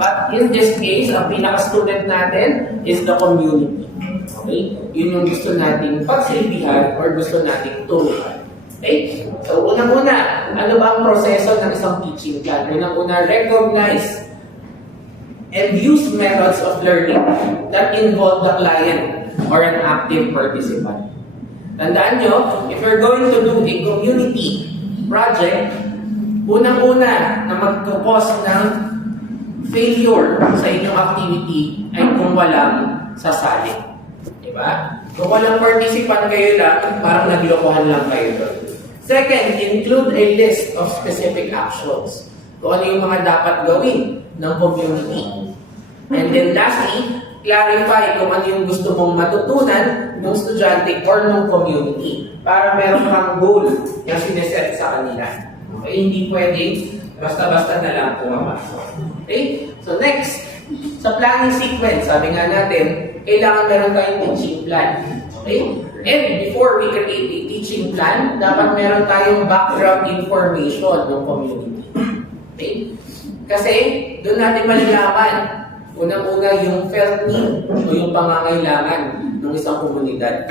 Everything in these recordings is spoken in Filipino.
But in this case, ang pinaka-student natin is the community. Okay? Yun yung gusto nating pagsilbihan or gusto nating tulungan. Okay? So, unang-una, ano ba ang proseso ng isang teaching plan? Unang-una, recognize and use methods of learning that involve the client or an active participant. Tandaan nyo, if you're going to do a community project, unang-una na mag-cause ng failure sa inyong activity ay kung walang sasali. Diba? Kung walang participant kayo lang, parang naglokohan lang kayo doon. Second, include a list of specific actions. Kung ano yung mga dapat gawin ng community. And then lastly, clarify kung ano yung gusto mong matutunan ng estudyante or ng community para meron kang goal na sineset sa kanila. Okay? Hindi pwedeng basta-basta na lang pumapasok. Okay? So next, sa planning sequence, sabi nga natin, kailangan meron tayong teaching plan. Okay? And before we create a teaching plan, dapat meron tayong background information ng community. Okay? Kasi doon natin malalaman, unang-una yung felt need o yung pangangailangan ng isang komunidad.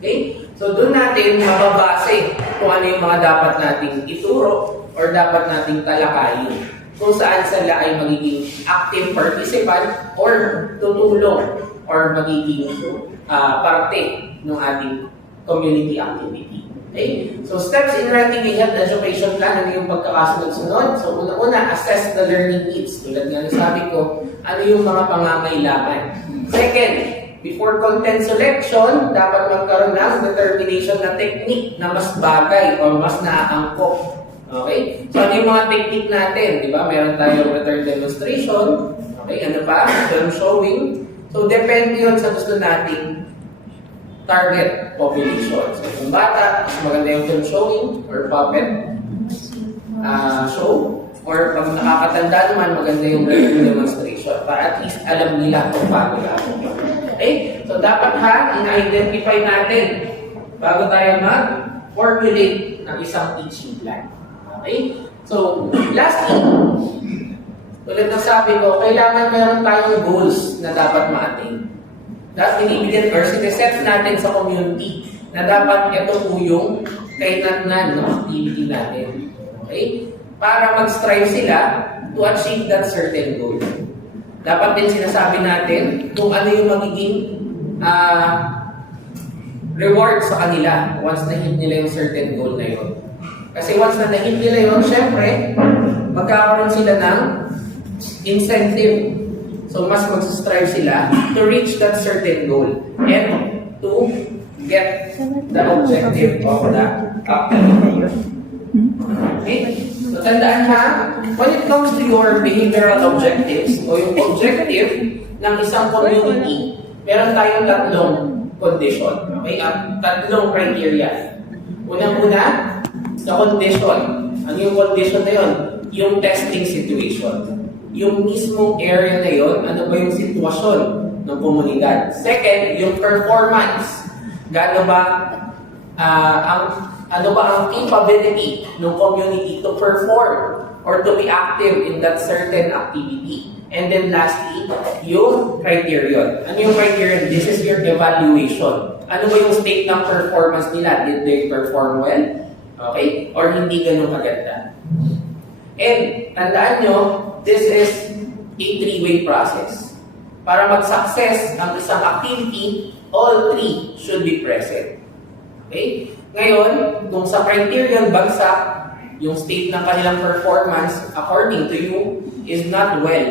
Okay? So doon natin mababase kung ano yung mga dapat nating ituro or dapat nating talakayin. Kung saan sila ay magiging active participant or tutulong or magiging parte ng ating community activity. Okay? So steps in writing a health education plan, ano yung pagkakasunod-sunod? So una-una, assess the learning needs. Tulad nga ng sabi ko, ano yung mga pangangailangan. Second, before content selection, dapat magkaroon ng determination na technique na mas bagay o mas naaangkop. Okay? So, ano yung mga technique natin? Di ba? Meron tayong return demonstration. Okay? Ano pa? Film showing. So, depende yun sa gusto nating target population. So, kung bata, mas maganda yung film showing or puppet show. Or pag nakakatanda naman, maganda yung return demonstration. Para at least alam nila kung paano gagawin. Okay? So, dapat i-identify natin bago tayo mag-formulate ng isang teaching plan. Okay? So, lastly, tulad ng sabi ko, kailangan meron tayong goals na dapat ma-attain. Dapat binibigyan or sineset natin sa community na dapat ito po yung kailangan ng activity natin. Okay? Para mag-strive sila to achieve that certain goal. Dapat din sinasabi natin kung ano yung magiging reward sa kanila once na-hit nila yung certain goal na yun. Kasi once na na-hit nila yun, syempre, magkakaroon sila ng incentive. So, mas mag-strive sila to reach that certain goal and to get the objective of the activity. Okay? So, tandaan ha, when it comes to your behavioral objectives o yung objective ng isang community, meron tayong tatlong condition. Okay? Tatlong criteria. Unang-una, the condition. Ano yung condition na yun? Yung testing situation. Yung mismong area na yun, ano ba yung sitwasyon ng komunidad? Second, yung performance. Gaano ba ang capability ng community to perform or to be active in that certain activity? And then lastly, yung criterion. Ano yung criterion? This is your evaluation. Ano ba yung state ng performance nila? Did they perform well? Okay? Or hindi ganun kaganda. And, tandaan nyo, this is a three-way process. Para mag-success ang isang activity, all three should be present. Okay? Ngayon, kung sa criterion bagsak, yung state ng kanilang performance, according to you, is not well,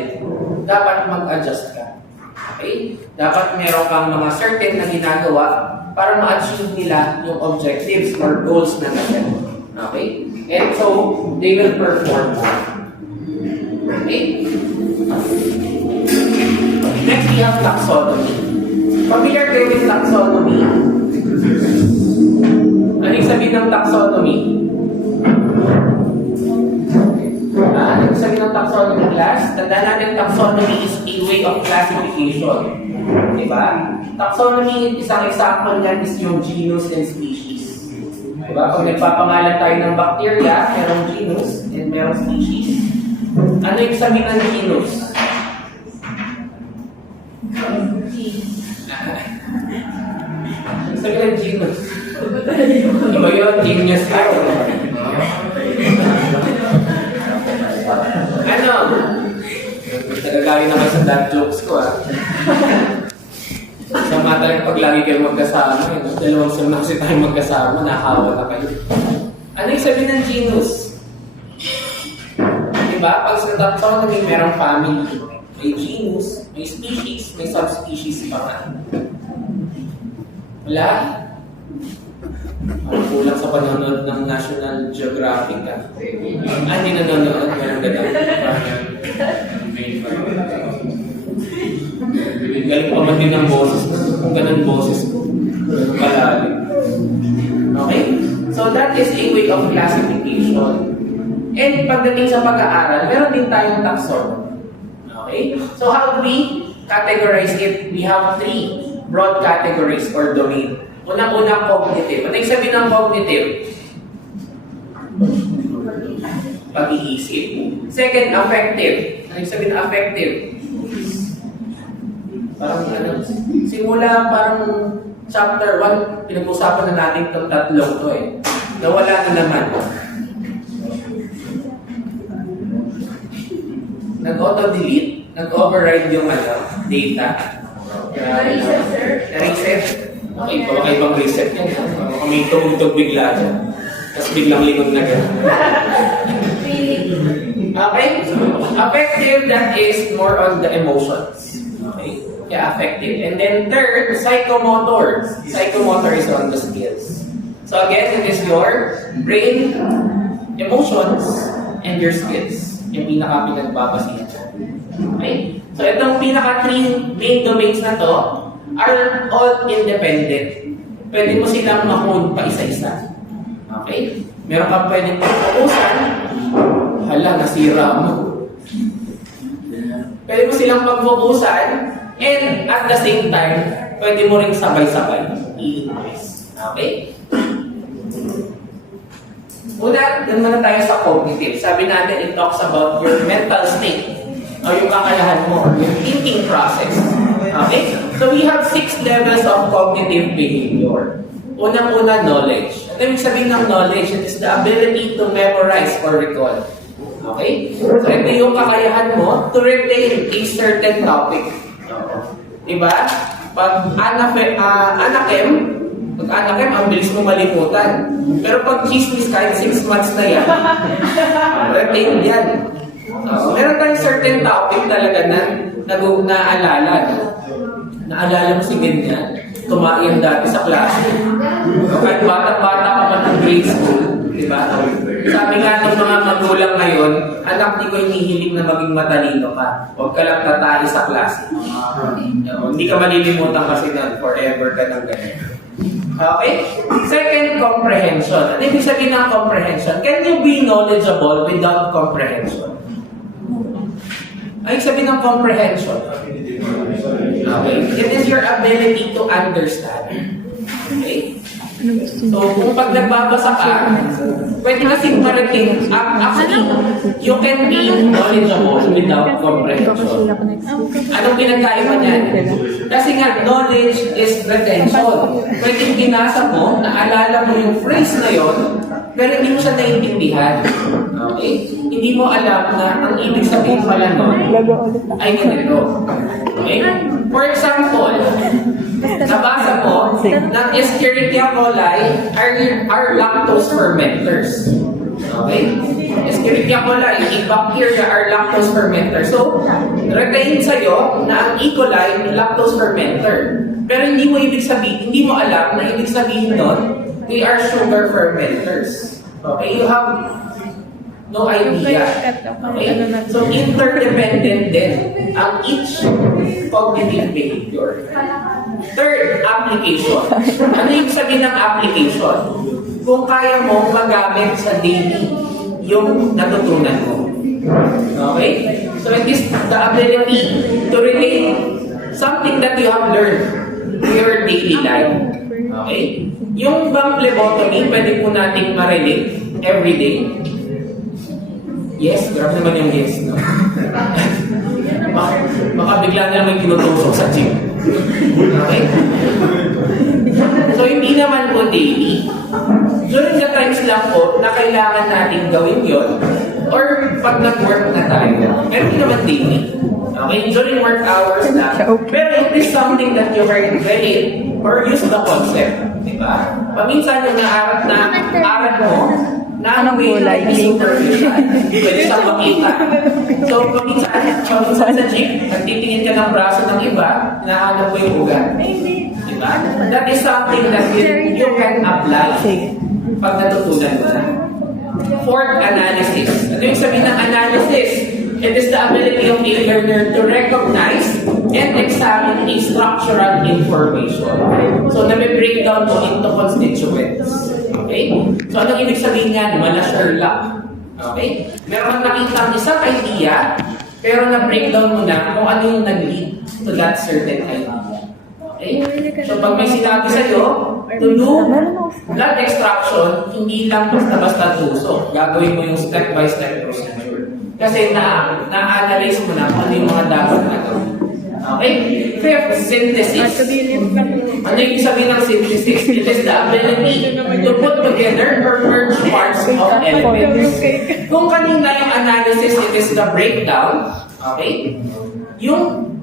dapat mag-adjust ka. Okay? Dapat meron kang mga certain na ginagawa para ma-achieve nila yung objectives or goals na natin. Okay? And so, they will perform more. Okay? Next, we have taxonomy. Familiar kayo with taxonomy? Ano yung sabihin ng taxonomy? Ano yung sabihin ng taxonomy class? Tandaan natin, taxonomy is a way of classification. Diba? Taxonomy, isang example nga is yung genus and species. Diba? Kung nagpapangalan tayo ng bacteria, merong genus and merong species. Ano yung sabihin ng genus? Sabi ng genius. Iba yun, genius ka. Ano? Nagagaling naman sa dad jokes ko Sama talaga pag lagi kayo magkasama. Dalawang summa kasi tayo magkasama, nahawa na kayo. Ano yung sabi ng genus? Diba? Pag sa taxonomy, may merong family. May genus, may species, may subspecies pa nga. Wala? Kulang sa panonood ng National Geographic hindi nanonood. Meron ganun. Galing pa man din ang boses ko. Kung ganun boses ko. Kalalim. Okay? So that is a way of classification. And pagdating sa pag-aaral, meron din tayong taxonomy. Okay? So how do we categorize it? We have 3 broad categories or domain. Unang-unang cognitive. Ano yung sabihin ng cognitive? Pag-iisip. Second, affective. Ano yung sabihin ng affective? Parang simula parang chapter 1, pinag-usapan na natin itong tatlong to Nawala na naman. Nag-auto-delete, nag-override yung data. Na-reset, sir. Na-reset? Okay, baka ibang reset yan. Baka may tumugtog bigla dyan. Tapos biglang lingon na gano'n. Okay? Affective, that is more on the emotions. Okay? Yeah, affective. And then third, psychomotor. Psychomotor is on the skills. So again, it is your brain, emotions, and your skills. Yung pinaka-pinagbabasihan. Okay? So itong pinaka-3 main domains na to are all independent. Pwede mo silang ma-hone pa isa-isa. Okay? Meron kang pwedeng pag-focussan. Hala, nasira mo. Pwede mo silang pag-focusan. And at the same time, pwede mo rin sabay-sabay i-increase. Okay? Una, dun muna tayo sa cognitive. Sabi natin, it talks about your mental state. O yung kakayahan mo, yung thinking process. Okay? So we have 6 levels of cognitive behavior. Unang-una, knowledge. Ano yung sabihin ng knowledge? It is the ability to memorize or recall. Okay? So ito yung kakayahan mo to retain a certain topic. Diba? Pag anakem, ang bilis mo malimutan. Pero pag chismis kahit 6 months na yan, retain yan. Meron tayong certain topic talaga na naalala. Naalala mo si ganyan. Tumayan dati sa klase. Kahit bata-bata ka man ng grade school. Diba? Sabi nga ng mga magulang ngayon, anak, di ko hinihiling na maging matalino ka. Huwag ka lang tatali sa klase. Hindi ka malilimutan kasi na forever ka ng ganyan. Okay? Second, comprehension. Ano ibig sabihin ng comprehension? Can you be knowledgeable without comprehension? Ay, sabihin ng comprehension. Okay? It is your ability to understand. Okay? So, kung pag nagbabasa ka, pwede kasing ma-retain. Actually, you can be knowledgeable without comprehension. Anong pinagkaiba niyan? Kasi nga, knowledge is retention. Pwede ginasa mo, naalala mo yung phrase na yon, pero hindi mo siya naiintindihan. Okay? Hindi mo alam na ang ibig sabihin pala nun ay ganito. Okay? For example, nabasa mo na Escherichia coli are lactose fermenters. Okay? Escherichia coli, yung bacteria are lactose fermenters. So, retain sa'yo na ang E. coli lactose fermenter. Pero hindi mo alam na ibig sabihin nun, they are sugar fermenters. Okay? You have no idea. Okay? So, interdependent din ang each cognitive behavior. Third, application. Ano yung sabihin ng application? Kung kaya mo magamit sa daily yung natutunan mo. Okay? So, it is the ability to relate something that you have learned to your daily life. Okay? Yung bang phlebotomy, pwede po nating ma-relate everyday. Yes, grabe naman yung yes, no? Baka bigla na lang may tinutusok sa gym. Okay? So, hindi naman po daily. During the times lang po na kailangan natin gawin yon or pag nag-work na tayo. Pero hindi naman daily. Okay? During work hours na. Pero it is something that you heard very or use the concept. Diba? Paminsan yung aral mo, na ang way kulay? is superficial. Pwede siyang makita. So, paminsan sa jeep, nagtitingin ka ng braso ng iba, hinahanap mo yung ugat. Diba? That is something that you can apply pag natutunan mo na. Fourth, analysis. Ano yung sabihin ng analysis? It is the ability of a learner to recognize and examine a structural information. So, na-break down mo into constituents. Okay? So, anong ibig sabihin niyan? Mala Sherlock. Okay? Meron kang nakita isang idea, pero na-breakdown mo na kung ano yung nag-lead to that certain idea. Okay? So, pag may sinabi sa'yo, to do blood extraction, hindi lang basta-basta tusok. Gagawin mo yung step-by-step procedure. Kasi na-analyze mo na kung ano yung mga dapat na gawin. Okay? Fifth, synthesis. Ano yung sabihin ng synthesis? It is the ability to put together or merge parts of elements. Kung kanina yung analysis, it is the breakdown. Okay? Yung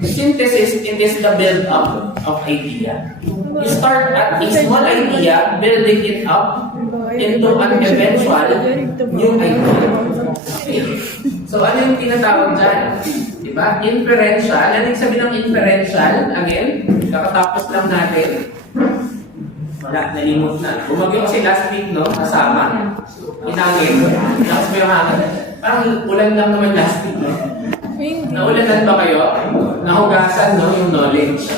synthesis, it is the build-up of idea. You start at a small idea, building it up into an eventual new idea. Okay? So, ano yung tinatawag dyan? Diba? Inferential. Ano yung sabi ng inferential? Again, kakatapos lang natin. Wala, nalimot na. Bumagyo kasi last week, no? Kasama. Inangin. Lakas mo yung hangin. Parang ulan lang naman last week, no? Naulanan ba kayo? Nahugasan, no? Yung knowledge.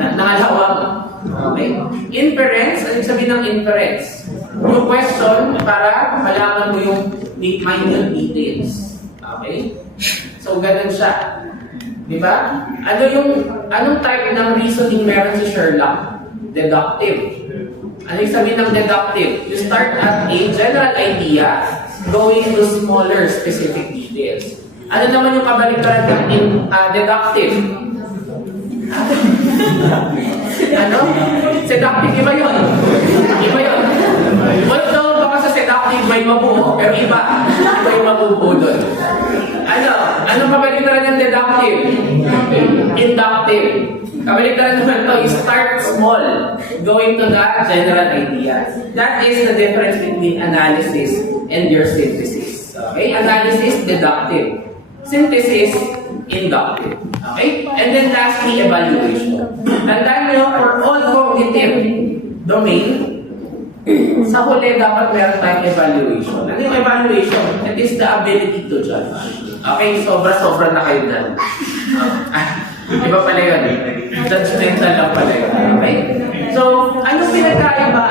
Nangalawang. Okay? Inference. Ano yung sabi ng inference? Yung question para malaman mo yung minute details. Okay? So, ganun siya. Di ba? Anong type ng reasoning meron si Sherlock? Deductive. Ano yung sabihin ng deductive? You start at a general idea going to smaller specific details. Ano naman yung kabaliktaran ng deductive? Ano? Seductive, iba yun. Iba yun. Although baka sa seductive may mabuo, pero iba yung mabubuo doon. Anong kabaliktaran ng deductive? Inductive. Kabaliktaran naman to, you start small, going to the general idea. That is the difference between analysis and your synthesis. Okay? Analysis, deductive. Synthesis, inductive. Okay? And then lastly, evaluation. Tandaan nyo, for all cognitive domain, sa huli dapat meron tayong evaluation. Ano yung evaluation? It is the ability to judge. Okay, sobra-sobra na kayo dyan. Iba pala yun. Judgmental lang pala yun. Okay? So, anong pinagkaiba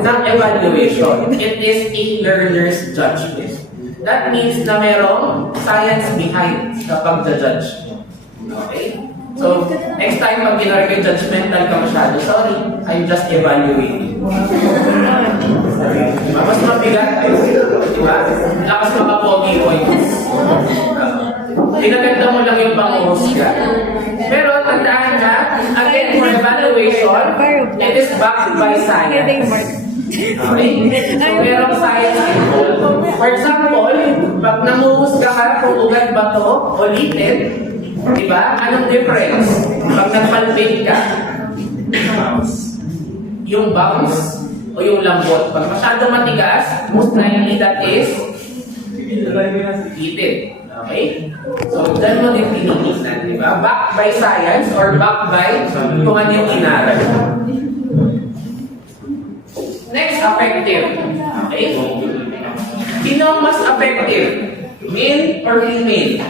ng evaluation? It is a learner's judgment. That means na merong science behind sa pag-judge mo. Okay? So, next time pag ginari kayo judgmental ka masyado, sorry, I'm just evaluating. Diba? Mas mabigat tayo. Diba? Lakas mga pogi points. Pinaganda mo lang yung pang-uhusga. Pero tandaan na, again, for evaluation, it is backed by science. Okay? So, merong science involved. For example, pag namuhusga ka kung ugat ba to o litid, diba? Anong difference? Pag nagpalpate ka, yung bounce o yung lambot. Pag masyadong matigas, most likely that is litid. Okay? So, dyan mo din tinitignan, di ba? Backed by science or backed by kung ano yung inaral. Next, affective. Okay? Sino ang mas affective? Male or female?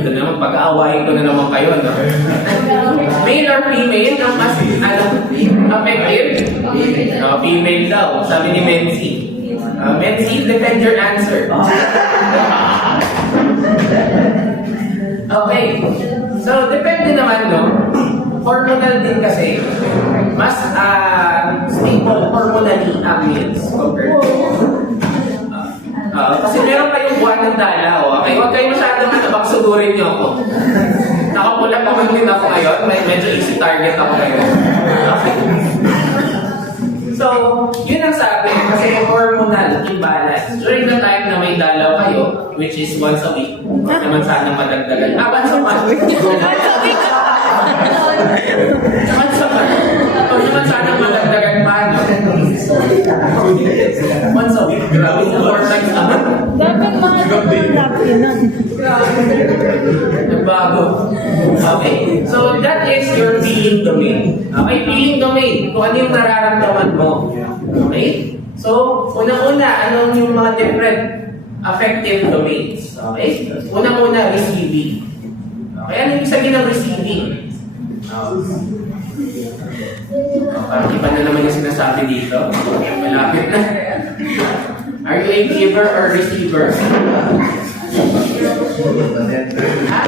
Ito naman, pag-aawahin ko na naman kayo, no? Male or female ang mas affective? Female daw, sabi ni Menzi. Menzi, defend your answer. Okay. So, depende naman, no? Hormonal din kasi. Mas stable hormonally ang males compared to kasi meron kayong buwan ng dalaw. Okay, huwag kayo masyadong baka sugurin niyo ako. Nakapula pa man din ako ngayon. Medyo easy target ako ngayon. Okay. So, yun ang sabi, kasi hormonal imbalance. During the time na may dalaw kayo, which is once a week, naman sana madagdagan. Once a month. Once a month. Kung naman sana madagdagan pa, no? Once a week. Grabe na 4 times a month. Dapat mga napkin nun. Nagbago. Okay? So, that is your feeling domain. Okay? Feeling domain. Kung ano yung nararamdaman mo. Okay? So, unang-una, anong yung mga different affective domains? Okay? Unang-una, receiving. Okay? Ano yung sabihin ng receiving? Parang iba na naman yung sinasabi dito. Malapit na. Are you a giver or receiver? Ha?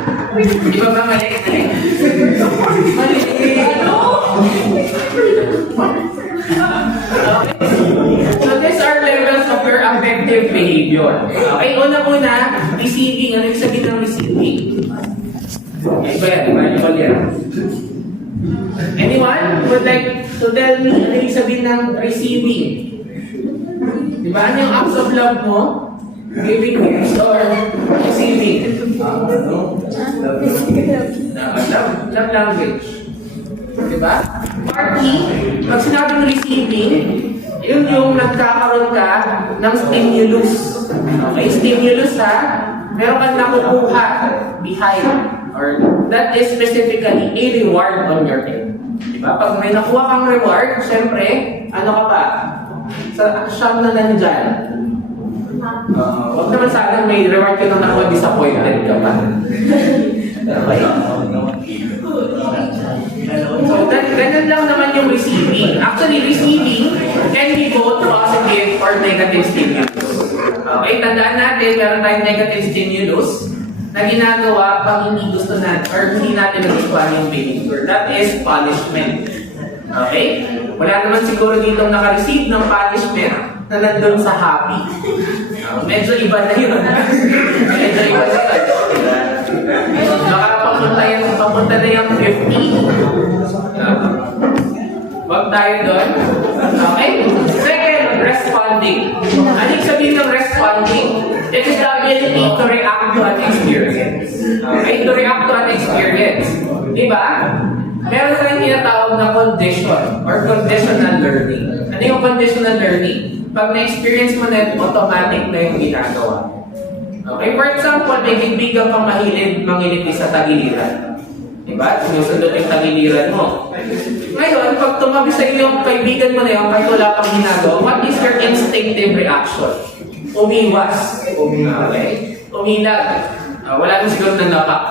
Di ba ba mali? Mali. Ano? Okay. So these are levels of your affective behavior. Okay, una-una, receiving. Ano yung sabihin ng receiving? Iba yan, iba yan. Anyone would like to tell me ano yung sabihin ng receiving? Diba? Ano yung acts of love mo? Giving gifts or receiving? Love language. Diba? Party, pag sinabi ng receiving, yun yung nagkakaroon ka ng stimulus. Okay? Stimulus ha? Meron kang nakukuha behind. Or that is specifically a reward on your end. Diba? Pag may nakuha kang reward, syempre, ano ka pa? Siyam na nandyan. Huwag naman sana may reward ka nang nakuha, disappointed ka pa. Okay? So, ganyan lang naman yung receiving. Actually, receiving can be both positive or negative stimulus. Okay, tandaan natin, meron tayong negative stimulus na ginagawa pag hindi gusto natin or hindi natin nagustuhan yung behavior. That is punishment. Okay? Wala naman siguro dito naka-receive ng punishment na nandun sa happy. Medyo iba na yun. Medyo iba na yun. Baka papunta na yung 50. Wag tayo doon. Okay? Second, responding. Ano yung sabihin ng responding? It is the ability to react to an experience. Okay? To react to an experience. Diba? Meron tayong tinatawag na condition or conditional learning. Ano yung conditional learning? Pag na-experience mo na, automatic na yung ginagawa. Okay? For example, may kaibigan kang mangiliti sa tagiliran. Diba? Sinusundot yung tagiliran mo. Ngayon, pag tumabi sa iyo yung kaibigan mo na yun, kahit wala kang ginagawa, what is your instinctive reaction? Umiwas. Okay? Umilag. Wala nang siguro na napak.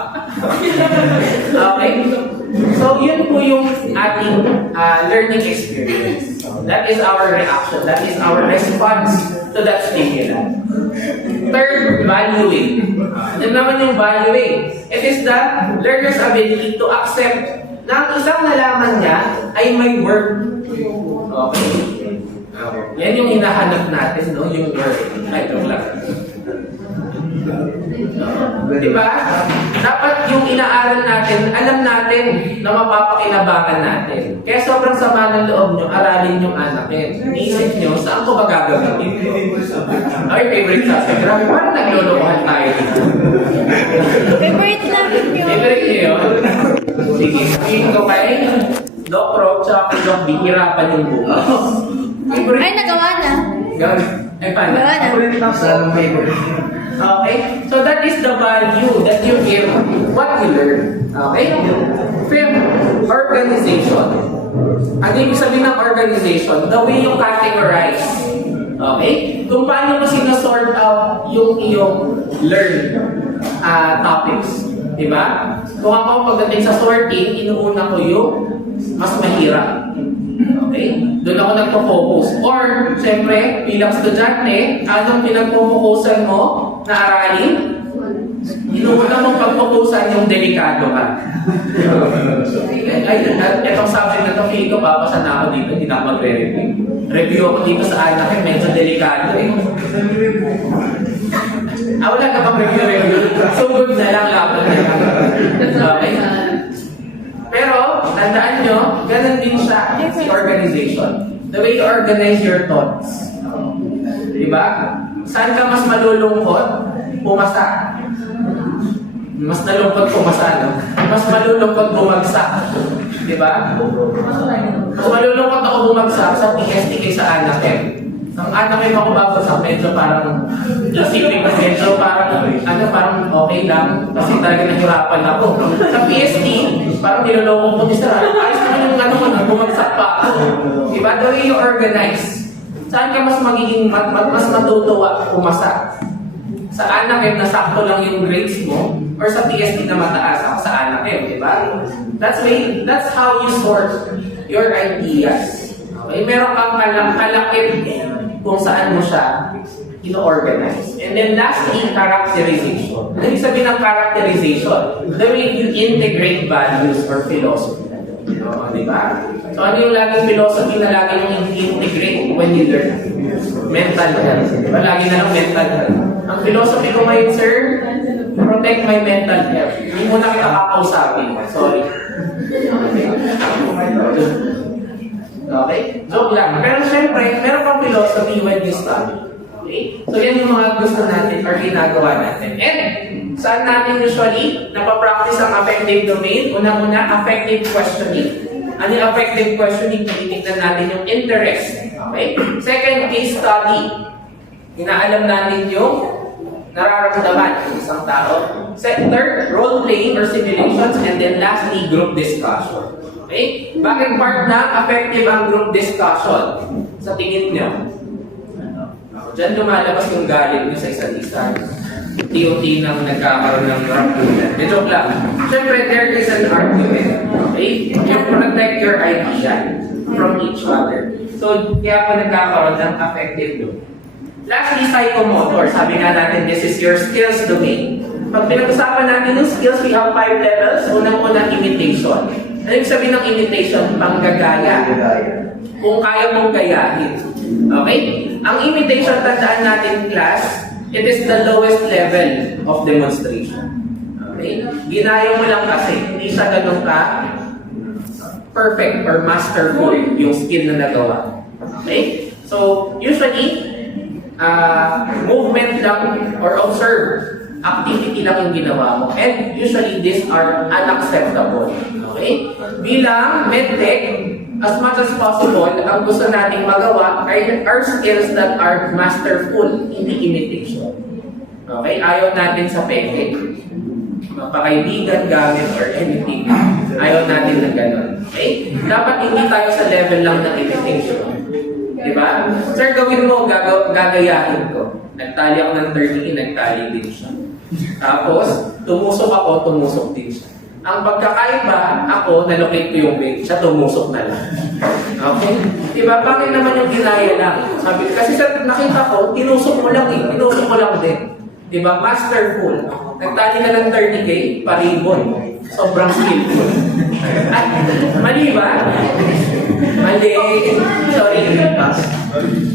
Okay? So, yun po yung ating learning experience. That is our reaction. That is our response to that stimulus. Third, valuing. Ano naman yung valuing? It is the learner's ability to accept na ang isang nalaman niya ay may worth. Okay? Yan yung hinahanap natin, no? Yung worth. Ay, ito lang. Diba? Dapat yung inaaral natin, alam natin na mapapakinabangan natin. Kaya sobrang sama ng loob nyo, aralin yung anakin. Iisip nyo, saan ko ba gagamitin? Ay, favorite subject. Grabe, parang naglulukuhan tayo dito. Favorite namin yun. Favorite nyo yun? Sige, sabihin ko kay Doc Rob, tsaka kay Doc B, hirapan yung buka. Favorite? Ay, nagawa na. Gawin. Ay, paano? Nagawa na. Okay? So that is the value that you give what you learn. Okay? Fifth, organization. Ano yung sabihin ng organization? The way you categorize. Okay? Kung paano mo sinasort out yung iyong learn topics. Diba? Kung ako pagdating sa sorting, inuuna ko yung mas mahirap. Okay? Doon ako nagpo-focus. Or, siyempre, bilang estudyante, anong pinagpo-focusan mo na aralin? Inuuna mong pag-focusan yung delikado ka. Ay, itong subject na ito, feeling ko, papasa na ako dito, hindi na ako magre-review. Review ako dito sa anak, medyo delikado eh. Wala ka pang review. din siya, si organization. The way you organize your thoughts. Diba? Saan ka mas malulungkot? Pumasa. Mas nalungkot pumasa, no? Mas malulungkot bumagsak. Diba? Mas malulungkot ako bumagsak sa PST kaysa anak Ang anak ako babagsak, medyo parang isipin ko, medyo parang okay lang kasi talaga nahirapan ako. Sa PST, parang niloloko ko isa. Ayos naman yung bumagsak pa ako. Diba? The way you organize. Saan ka mas magiging mas matutuwa pumasa? Sa anak na sakto lang yung grades mo or sa PST na mataas ako sa anak diba? That's how you sort your ideas. Okay? Meron kang kalakip kung saan mo siya ino-organize. And then lastly, characterization. Ano yung sabihin ng characterization? The way you integrate values or philosophy. Diba? So ano yung laging philosophy na lagi yung integrate when you learn? Mental health. Diba? Lagi na lang mental health. Ang philosophy ko ngayon, sir, protect my mental health. Hindi mo na kita kakausapin. Sorry. Okay? Joke lang. Pero syempre, meron pang philosophy when you study. Okay? So yan yung mga gusto natin or ginagawa natin. And saan natin usually napapractice ang affective domain? Una-una, affective questioning. Ano yung affective questioning? Tinitignan natin yung interest. Okay? Second, case study. Inaalam natin yung nararamdaman ng isang tao. Third, role-playing or simulations. And then lastly, group discussion. Okay? Bakit part na affective ang group discussion? Sa tingin nyo? Diyan lumalabas yung galit nyo sa isa't isa. TOT nang nagkakaroon ng argument. Joke lang. Siyempre, there is an argument. Okay? You protect your idea from each other. So, kaya po nagkakaroon ng affective doon. Lastly, psychomotor. Sabi nga natin, this is your skills domain. Pag pinag-usapan natin yung skills, we have 5 levels. Unang-unang, imitation. Ano yung sabihin ng imitation? Panggagaya. Kung kaya mong gayahin. Okay? Ang imitation, tandaan natin, class, it is the lowest level of demonstration. Okay? Ginaya mo lang kasi, hindi siya ganun ka perfect or masterful yung skill na nagawa. Okay? So, usually, movement lang or observe activity lang yung ginawa mo. And usually, these are unacceptable. Okay? Bilang medtech, as much as possible, ang gusto nating magawa are skills that are masterful, hindi imitation. Okay? Ayaw natin sa peke. Magpakaibigan, gamit, or anything. Ayaw natin ng ganun. Okay? Dapat hindi tayo sa level lang ng imitation. Diba? Sir, gawin mo, gagayahin ko. Nagtali ako ng 30, nagtali din siya. Tapos, tumusok ako, tumusok din siya. Ang pagkakaiba, ako, nalocate ko yung weight, siya tumusok na lang. Okay? Diba? Bakit naman yung ginaya lang? Sabi, kasi sa nakita ko, tinusok mo lang eh. Tinusok mo lang din. Diba? Masterful. Nagtali ka ng 30K, paribon. Sobrang skillful. Ay, mali ba? Mali. Sorry.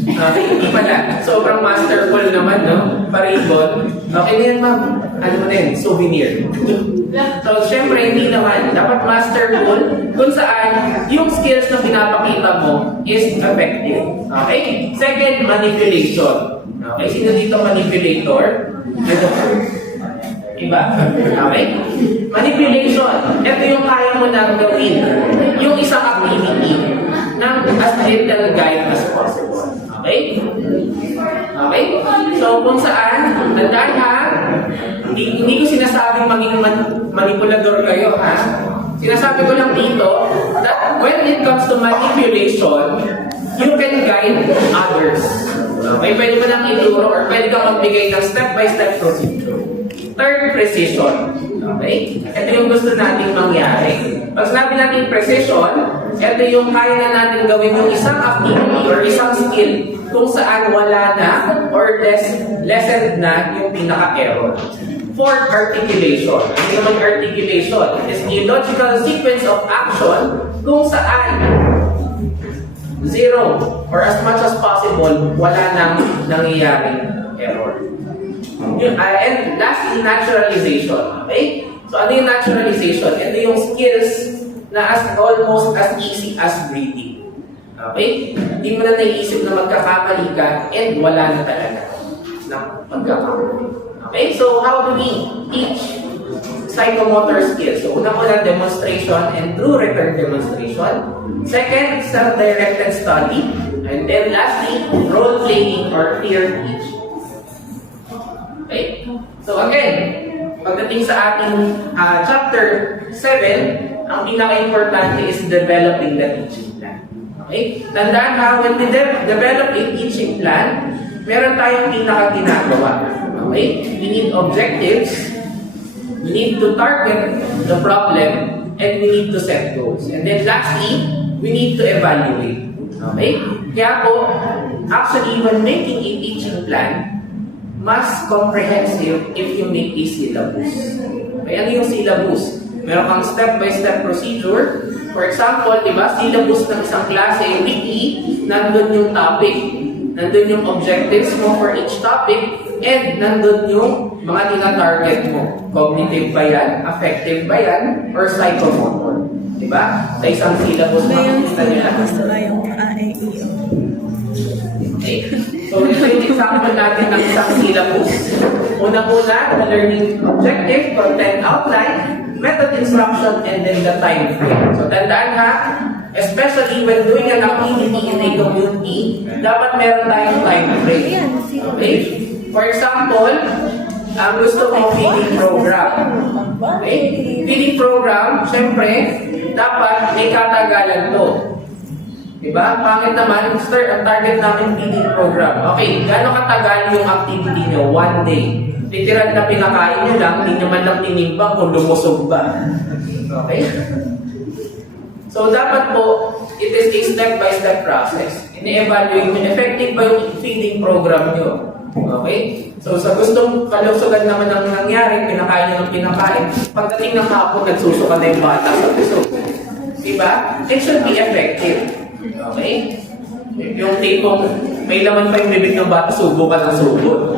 Okay, hindi pala. Sobrang masterful naman, no? Paribon. Okay na yan, ma'am. Ano na yun? Souvenir. So, syempre, hindi naman. Dapat masterful kung saan yung skills na pinapakita mo is effective. Okay? Second, manipulation. Okay? Sino dito manipulator? Ito. Iba. Okay? Manipulation. Ito yung kaya mo nang gawin. Yung isang activity ng as little guide as possible. Okay? Okay? So, kung saan, tandaan ha, hindi ko sinasabing maging manipulador kayo, ha? Sinasabi ko lang dito that when it comes to manipulation, you can guide others. Okay? Pwede mo nang ituro or pwede kang magbigay ng step-by-step procedure. Third, precision. Okay? Ito yung gusto nating mangyari. Pag sinabi natin precision, ito yung kaya na natin gawin yung isang activity or isang skill kung saan wala na or lessened na yung pinaka-error. Fourth, articulation. Ano naman articulation? It is a logical sequence of action kung saan zero or as much as possible, wala nang nangyayaring error. And lastly, naturalization. Okay? So ano yung naturalization? Ito yung skills na almost as easy as breathing. Okay? Hindi mo na naiisip na magkakamali ka and wala na talaga na magkakamali. Okay? So, how do we teach psychomotor skills? So, una-una, demonstration and true return demonstration. Second, self-directed study. And then lastly, role-playing or peer teaching. Okay? So again, pagdating sa ating chapter 7, ang pinaka-importante is developing the teaching plan. Okay? Tandaan ha, when we develop a teaching plan, meron tayong pinaka-ginagawa. Okay? We need objectives, we need to target the problem, and we need to set goals. And then lastly, we need to evaluate. Okay? Kaya po, actually, when making a teaching plan, mas comprehensive if you make a syllabus. Okay, ano yung syllabus? Meron kang step-by-step procedure. For example, di ba, syllabus ng isang klase, weekly, nandun yung topic. Nandun yung objectives mo for each topic, and nandun yung mga tina-target mo. Cognitive ba yan? Affective ba yan? Or psychomotor? Di ba? Sa isang syllabus, makikita nyo lang. Gusto na yung AEO. Okay. So, ito yung example natin ng isang syllabus. Una-una, the learning objective, content outline, method instruction, and then the time frame. So, tandaan ha, especially when doing an activity in a community, dapat meron tayong time frame. Okay? For example, ang gusto mong feeding program. Okay? Feeding program, syempre, dapat may katagalan to. Diba? Pangit naman, ang target namin feeding program. Okay, gano'ng katagal yung activity nyo? 1 day. Literal na pinakain nyo lang, hindi naman lang tinimbang kung lumusog ba. Okay? So, dapat po, it is a step-by-step process. Ini-evaluate nyo, effective ba yung feeding program nyo? Okay? So, sa gustong kalusugan naman ang nangyari, pinakain nyo ng pinakain, pagdating ng hapon, nagsusuka na yung bata sa puso. Diba? It should be effective. Okay? Yung tipong may laman pa yung bibig ng bata, subo ka ng subo.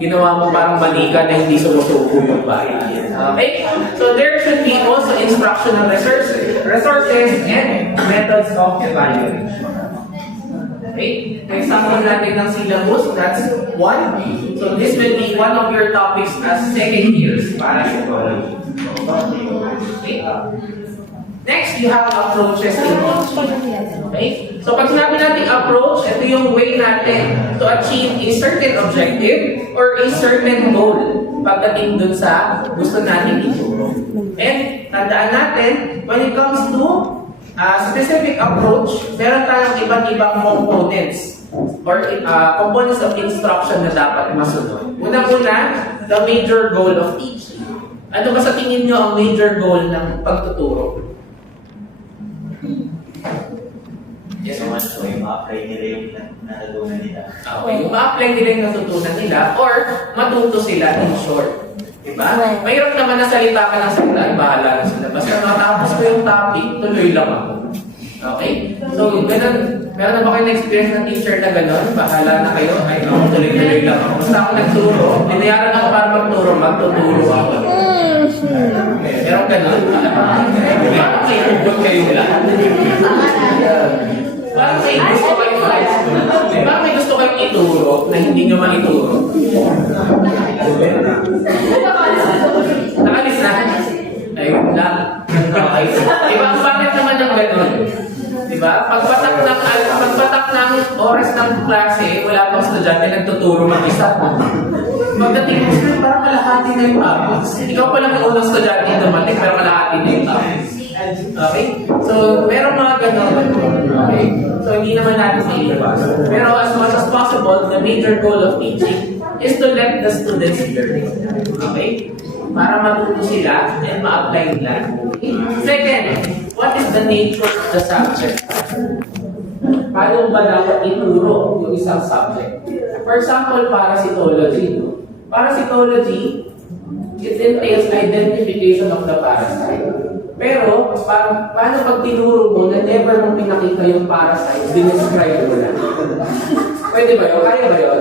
Ginawa mo parang manika na hindi sumusubo yung bata. Okay? So there should be also instructional resources and methods of evaluation. Okay? Example natin ng syllabus, that's 1. So this will be one of your topics as second years para sa college. Okay? Next, you have approaches in teaching. Okay? So, pag sinabi natin approach, ito yung way natin to achieve a certain objective or a certain goal pagdating dun sa gusto natin ituro. And, tandaan natin, when it comes to specific approach, meron tayong iba't ibang components or components of instruction na dapat masunod. Una-una, the major goal of teaching. Ano ba sa tingin nyo ang major goal ng pagtuturo? Yes, so yung ma-apply nila yung natutunan nila. Okay, yung ma-apply nila yung natutunan nila or matuto sila in short. Diba? Mahirap naman na salita ka ng salita, ay bahala na sila. Basta matapos ko yung topic, tuloy lang ako. Okay? So, ganun. Meron na ba kayo na-experience ng teacher na gano'n? Bahala na kayo. Ay, ako tuloy-tuloy lang ako. Basta ako nagturo, binayaran ako para magturo, magtuturo ako. Meron gano'n? Parang may hugot kayo nila. Parang may gusto kayo parang may gusto kayong ituro na hindi nyo maituro. Nakalis na. Ayun lang. Okay. Diba? Ang pangit naman ng gano'n. Diba? Pagpatak ng oras ng klase, wala pang estudyante nagtuturo mag-isa. Pagdating mo, parang kalahati na yung topics. Ikaw pa lang yung unang estudyante dumating, pero kalahati na yung topics. Okay? So, meron mga gano'n. Okay? So, hindi naman natin maiiwas. Pero as much as possible, the major goal of teaching is to let the students learn. Okay? Para matuto sila and ma-apply nila. Okay? Second, what is the nature of the subject? Paano ba dapat ituro yung isang subject? For example, parasitology. Parasitology, it entails identification of the parasite. Pero, paano pag tinuro mo na never mong pinakita yung parasite, dinescribe mo lang? Pwede ba yun? Kaya ba yun?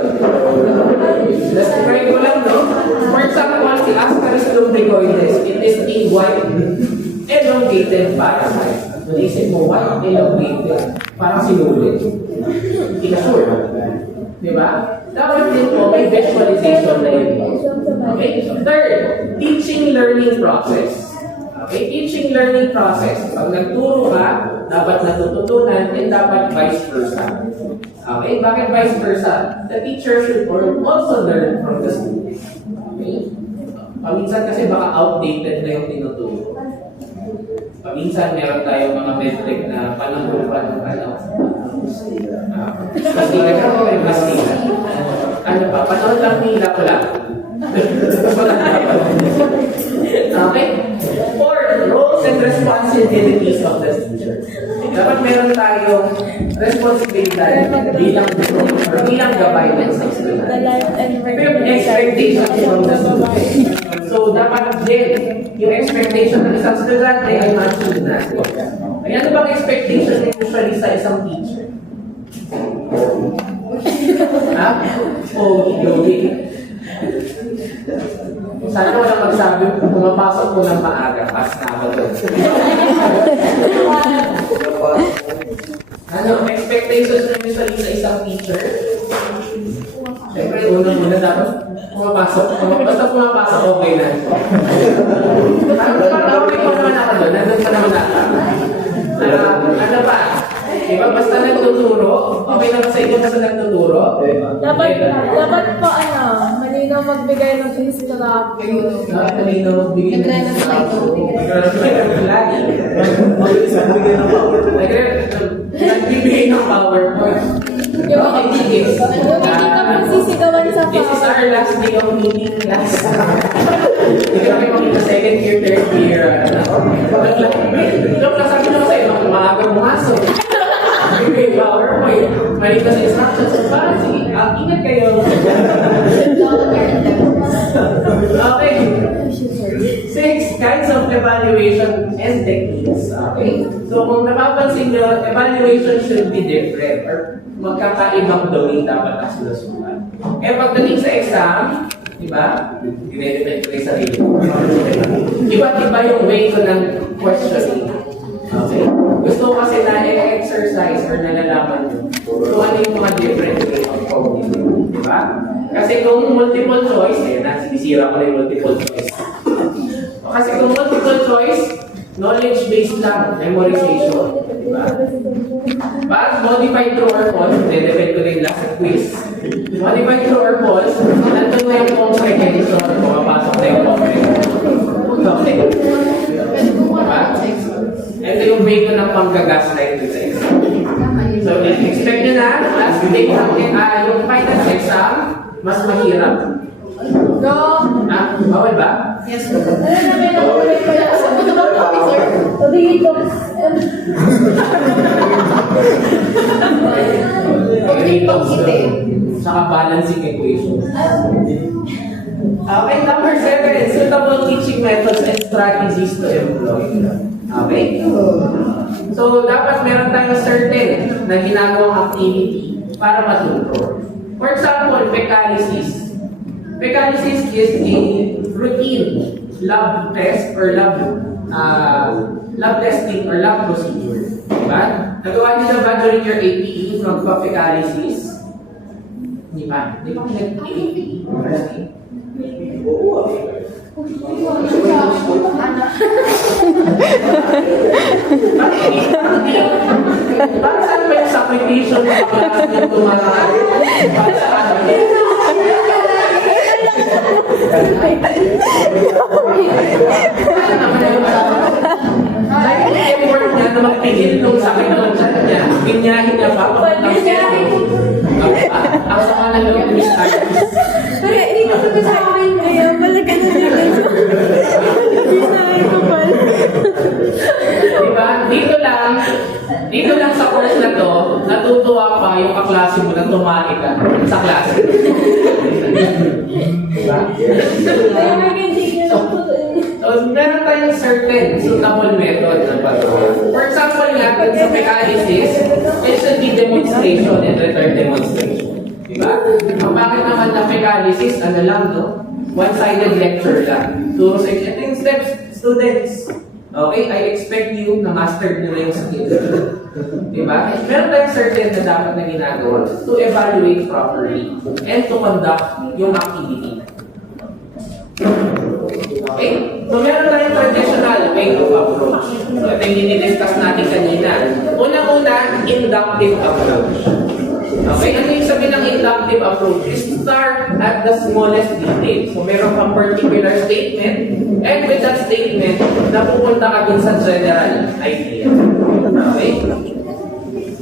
Describe mo lang, no? For example, si Ascaris lumbricoides, it is a white. And yung elongated parasite. So, isip mo, what elongated? Parang sinulit. Hindi ka sure. Di ba? Dapat din po, may visualization na yun. Okay? Third, teaching learning process. Okay? Teaching learning process. Pag nagturo ka, dapat natututunan and dapat vice versa. Okay? Bakit vice versa? The teacher should also learn from the student. Okay? Paminsan kasi baka outdated na yung tinuturo. Paminsan meron tayong mga metric na pananggupan ng Mastika ka o may mastika? Ano pa? Panood lang nila ko lang. Okay? Fourth, roles and responsibilities of the teacher. Dapat meron tayong responsibilidad bilang guro or bilang gabay ng estudyante. Pero expectations from the student. So, dapat din, yung expectation ng isang estudyante ay matching natin. Ay, ano bang expectation usually sa isang teacher? Ha? Oh, Yogi. Sana walang magsabi, pumapasok ko ng maaga, pas na ako doon. Ano, expectations ng usually sa isang teacher? Siyempre, unang-una dapat pumapasok. Basta pumapasok, okay na. Parang okay ko naman ako doon, nandun pa naman ako. Ano ba? Diba, basta nagtuturo, okay na ba sa inyo basta nagtuturo? Dapat po malinaw magbigay ng physical update. Malinaw magbigay ng nagbibigay ng PowerPoint. Okay, sige. Hindi ka magsisigawan sa This is our last day of meeting class. Hindi kami makita second year, third year. Look, nasabi na ko sa inyo, maaga pumasok. May PowerPoint. Mali ka sa instructions. So, parang sige, ingat kayo. Okay. 6 kinds of evaluation and techniques. Okay? So, kung napapansin nyo, evaluation should be different or magkakaibang domain dapat ang sinusunod. Eh, pagdating sa exam, di ba? Dinedepend ko rin sa sarili. Iba't iba yung way ko ng questioning. Okay? Gusto ko kasi na exercise or nalalaman nyo kung ano yung mga different way of coding. Di ba? Kasi kung multiple choice, sinisira ko na yung multiple choice. Kasi kung multiple choice, knowledge-based lang, memorization. Di ba? But modified true or false, depend ko rin lang sa quiz. Modified true or false, nandun na yung comprehension, pumapasok na yung comprehension. Okay. Diba? Ito yung way ko ng panggagaslight dun sa exam. So, expect nyo na, last day yung final exam, mas mahirap. No. Bawal ba? Yes, sir. Saka balancing equations. Okay, number 7, suitable teaching methods and strategies to employ. Okay? So, dapat meron tayong certain na ginagawang activity para matuturo. For example, pecalysis. Pecalysis is a routine lab test or lab testing or lab procedure. Diba? Nagawa niyo na ba during your APE from pecalysis? Hindi pa. Hindi pa kayo nag-APE? Para saan ba yung sakripisyon ng mga yung tumalaan? Para saan? Like, effort niya na magpigil nung sakit ng chan niya, binyahin niya pa, pagkatapos ang sama na lang yung Miss Alice. Pero hindi ko sa akin. Kaya pala ka na nila. Ginahin ko pala. Diba? Dito lang sa course na to, natutuwa pa yung kaklase mo na tumaki ka sa klase. Diba? So, meron tayong certain suitable method ng paggawa. For example nga, sa pecalysis, it should be demonstration and return demonstration. Diba? Ang bakit naman na pecalysis, ano lang, no? One-sided lecture lang. Turo sa inyo. Ito yung steps, students. Okay? I expect you na master nyo na yung skill. Diba? And meron tayong certain na dapat na ginagawa to evaluate properly and to conduct yung activity. Okay? So meron tayong traditional way of approach. So ito yung dinidiscuss natin kanina. Unang-una, inductive approach. Okay? Ano yung sabihin ng inductive approach? Is start at the smallest detail. So meron kang particular statement and with that statement, napupunta ka dun sa general idea. Okay?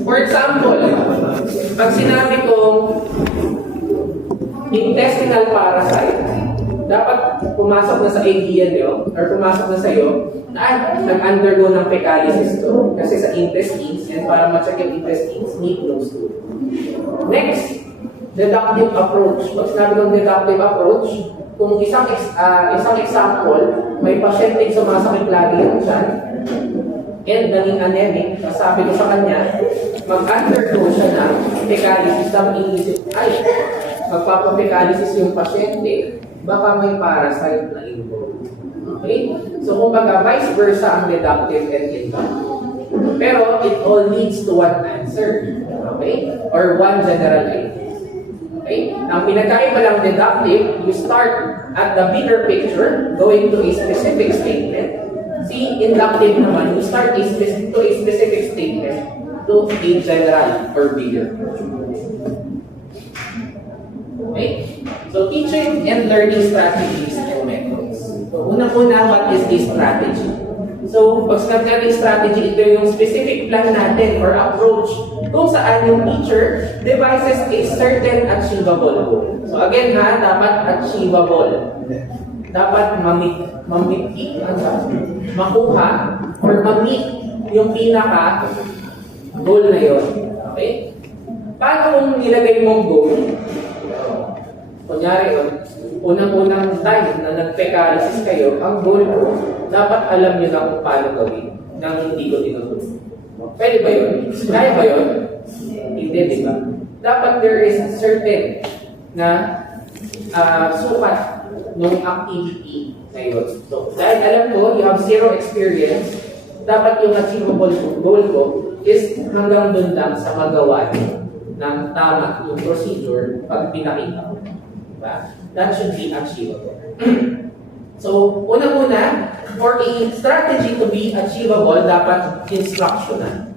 For example, pag sinabi kong intestinal parasite, dapat pumasok na sa idea nyo or pumasok na sa'yo na nag-undergo ng fecalysis to. Kasi sa intestines, and para ma-check yung intestines, need close to. Next, deductive approach. Pag sinabi ng deductive approach, kung isang example, may pasyenteng sumasakit lagi yung tiyan, and naging anemic, sabi ko sa kanya, mag-undergo siya ng fecalysis, ang iisip, ay, magpapafecalysis yung pasyente, baka may parasite na involved. Okay? So, kumbaga, vice versa ang deductive and inductive. Pero, it all leads to one answer. Okay? Or one general idea. Okay? Ang pinagkaiba lang deductive, you start at the bigger picture, going to a specific statement. See, inductive naman, you start to a specific statement to a general or bigger. Okay? So, teaching and learning strategies and methods. So, unang-una, what is a strategy? So, pag sinabi natin strategy, ito yung specific plan natin or approach kung saan yung teacher devises a certain achievable goal. So, again ha, dapat achievable. Dapat makuha or ma-meet yung pinaka goal na yun. Okay? Paano kung nilagay mong goal? Kunyari, unang-unang time na nag-fecalysis kayo, ang goal ko, dapat alam nyo na kung paano gawin nang hindi ko tinuturo. Pwede ba yun? Kaya ba yun? Hindi, di ba? Dapat there is certain na sukat ng activity na yun. So, dahil alam ko, you have zero experience, dapat yung achievable goal ko is hanggang dun lang sa magawa ng tama yung procedure pag pinakita ko. Diba? That should be achievable. So, unang-una, for a strategy to be achievable, dapat instructional.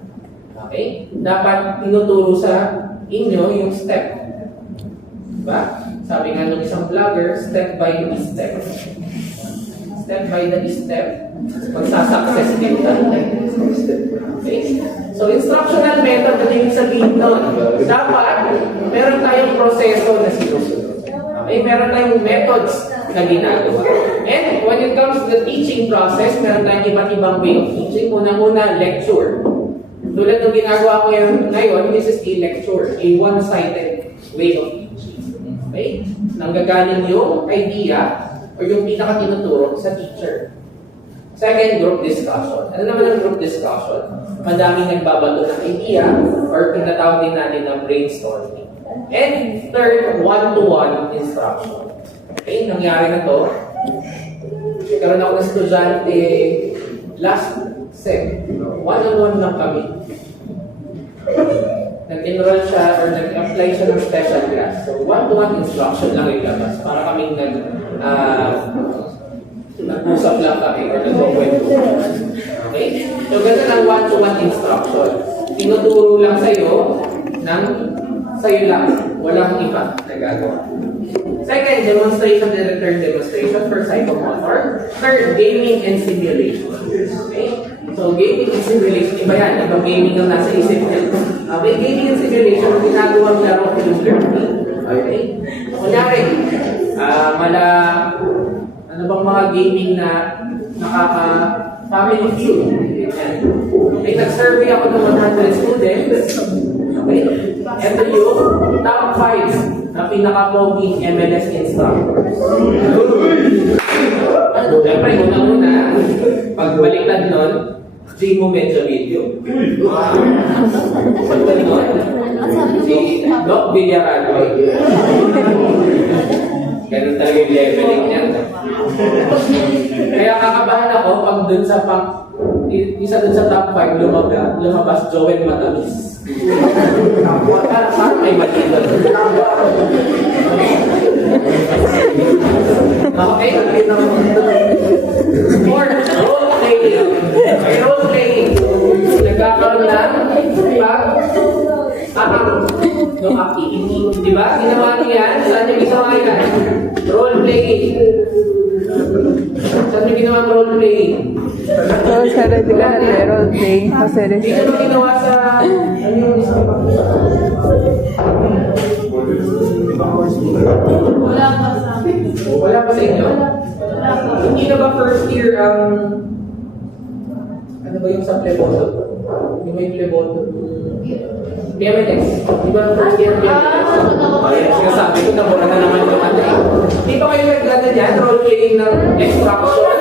Okay? Dapat tinuturo sa inyo yung step. Diba? Sabi nga ng isang vlogger, step by step. Step by the step, magsasuccess din tayo. Okay? So, instructional method, ano yung sabihin doon? Dapat, meron tayong proseso na sinusunod. Okay, meron tayong methods na ginagawa. And when it comes to the teaching process, meron tayong iba't ibang way of teaching. Unang-una, lecture. Tulad ng ginagawa ko ngayon, this is a lecture, a one-sided way of teaching. Okay? Nanggagaling yung idea o yung pinaka-tinuturo sa teacher. Second, group discussion. Ano naman ang group discussion? Madaming nagbabato ng idea or tinatawag din natin na brainstorming. And third, one-to-one instruction. Okay, nangyari na to. Karoon ako ng estudyante last sem. One-on-one lang kami. Nag-enroll siya or nag-apply siya ng special class. So, one-to-one instruction lang yung labas. Para kaming nag-usap lang kami or nag-kwento. Okay? So, ganun ang one-to-one instruction. Tinuturo lang sa'yo ng sa'yo lang. Walang iba na gagawa. Second, demonstration and return demonstration for psychomotor. Third, gaming and simulation. Okay? So, gaming and simulation, iba yan. Ibang gaming ang nasa isip niya. Okay, gaming and simulation, ginagawang laro yung learning. Okay? Kunyari, ano bang mga gaming na nakaka-family feud? Okay, nag-survey ako ng 100 students. Okay? Ito yung top 5 na pinaka-poging MLS instructors. Siyempre, una-una, pagbaliktad nun, G mo medyo video. Pagbalik nun, si Doc Villarado. Ganun talaga yung leveling niya. Kaya kakabahan ako pag dun sa isa dun sa top 5 lumabas Joel Matamis. Parang may mali doon. Okay? Or role playing. May role playing. Nagkakaroon lang no acting. Di ba? Ginawa niyo yan? Saan niyo ginawa yan? Role playing. Saan niyo ginawa role playing? So, sa ready ka na role play. Kasi Hindi niyo ba ginawa sa... Ano yung isang Wala pa sa akin. Wala pa sa inyo? Hindi na ba first year ano ba yung sa pleboto? Yung may pleboto? PMNX. Di ba first year PMNX? Ay, sinasabi ko, nabura na naman yung ano eh. Di ba kayo nag-gana dyan? Role playing ng extraction?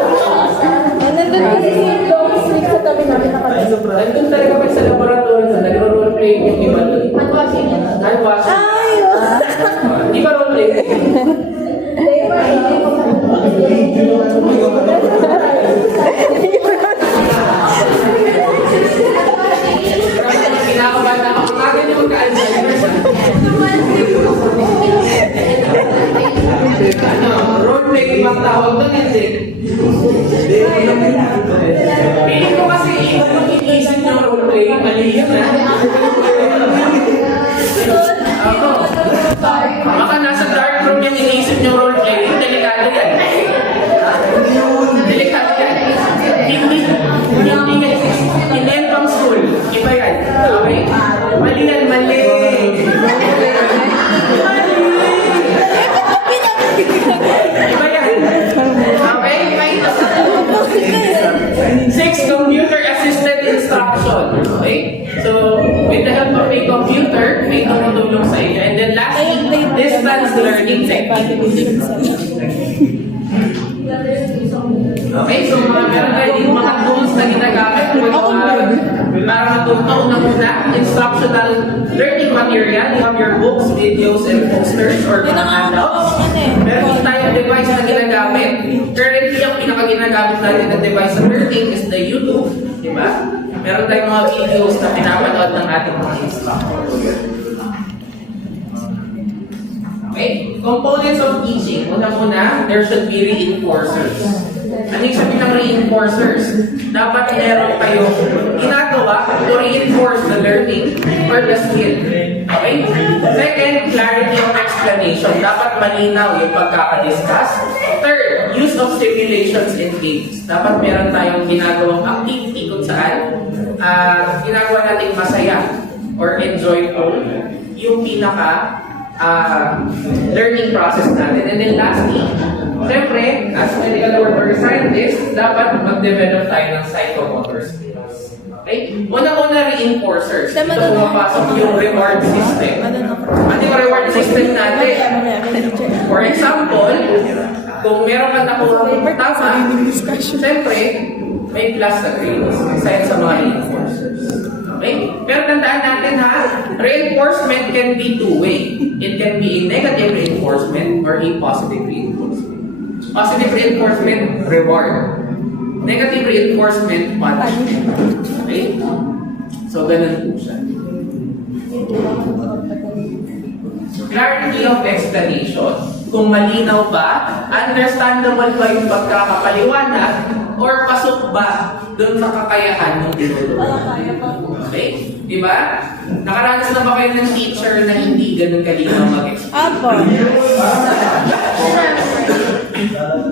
Nandun kasi si Dong Slick sa tabi namin nakatayo. Nandun talaga pa sa laboratory sa nag-role playing yung iba doon. Unboxing. Unboxing. Ay! Di ba role playing? Kinakabahan ako. Agad yung magka-Alzheimer's. Ano? Role playing bang tawag doon? Hindi. Piling ko kasi iba yung iniisip ng role playing. Mali yun na. Ako. Baka nasa dark room yan iniisip yung role playing. Delikado yan. Delikado yan. Hindi yan pang school. Iba yan. Okay? Mali yan, mali. Iba yan. Okay? 6, computer-assisted instruction. Okay? So, with the help of a computer, may tumutulong sa inyo. And then lastly, distance learning technique. Okay, so meron tayo dito mga tools na ginagamit para matuto una instructional learning material. You have your books, videos, and posters or mga handouts. Meron din tayong device na ginagamit. Currently, ang pinaka-ginagamit natin na device sa learning is the YouTube. Diba? Meron tayong mga videos na pinapanood ng ating mga instructors. Okay? Components of teaching. Una-una, there should be reinforcers. Ano yung sabi ng reinforcers? Dapat meron kayong ginagawa to reinforce the learning or the skill. Okay? Second, clarity of explanation. Dapat malinaw yung pagkakadiscuss. Third, use of simulations and games. Dapat meron tayong ginagawang activity kung saan ginagawa natin masaya or enjoyful yung pinaka learning process natin. And then lastly, siyempre, as medical worker scientist, dapat mag-develop tayo ng psychomotor skills. Okay? Una-una reinforcers. Dito pumapasok yung reward system. Ano yung reward system natin? For example, kung meron ka nakuha tama, siyempre, may plus na grades. Aside sa mga reinforcers. Okay? Pero tandaan natin ha, reinforcement can be two-way. It can be a negative reinforcement or a positive reinforcement. Positive reinforcement, reward. Negative reinforcement, punishment. Okay? So, ganun po siya. Clarity of explanation. Kung malinaw ba, understandable ba yung pagkakapaliwanag, or pasok ba doon sa kakayahan ng tinuturo? Okay? Diba? Nakaranas na ba kayo ng teacher na hindi ganun kalinaw mag-explain? Apo.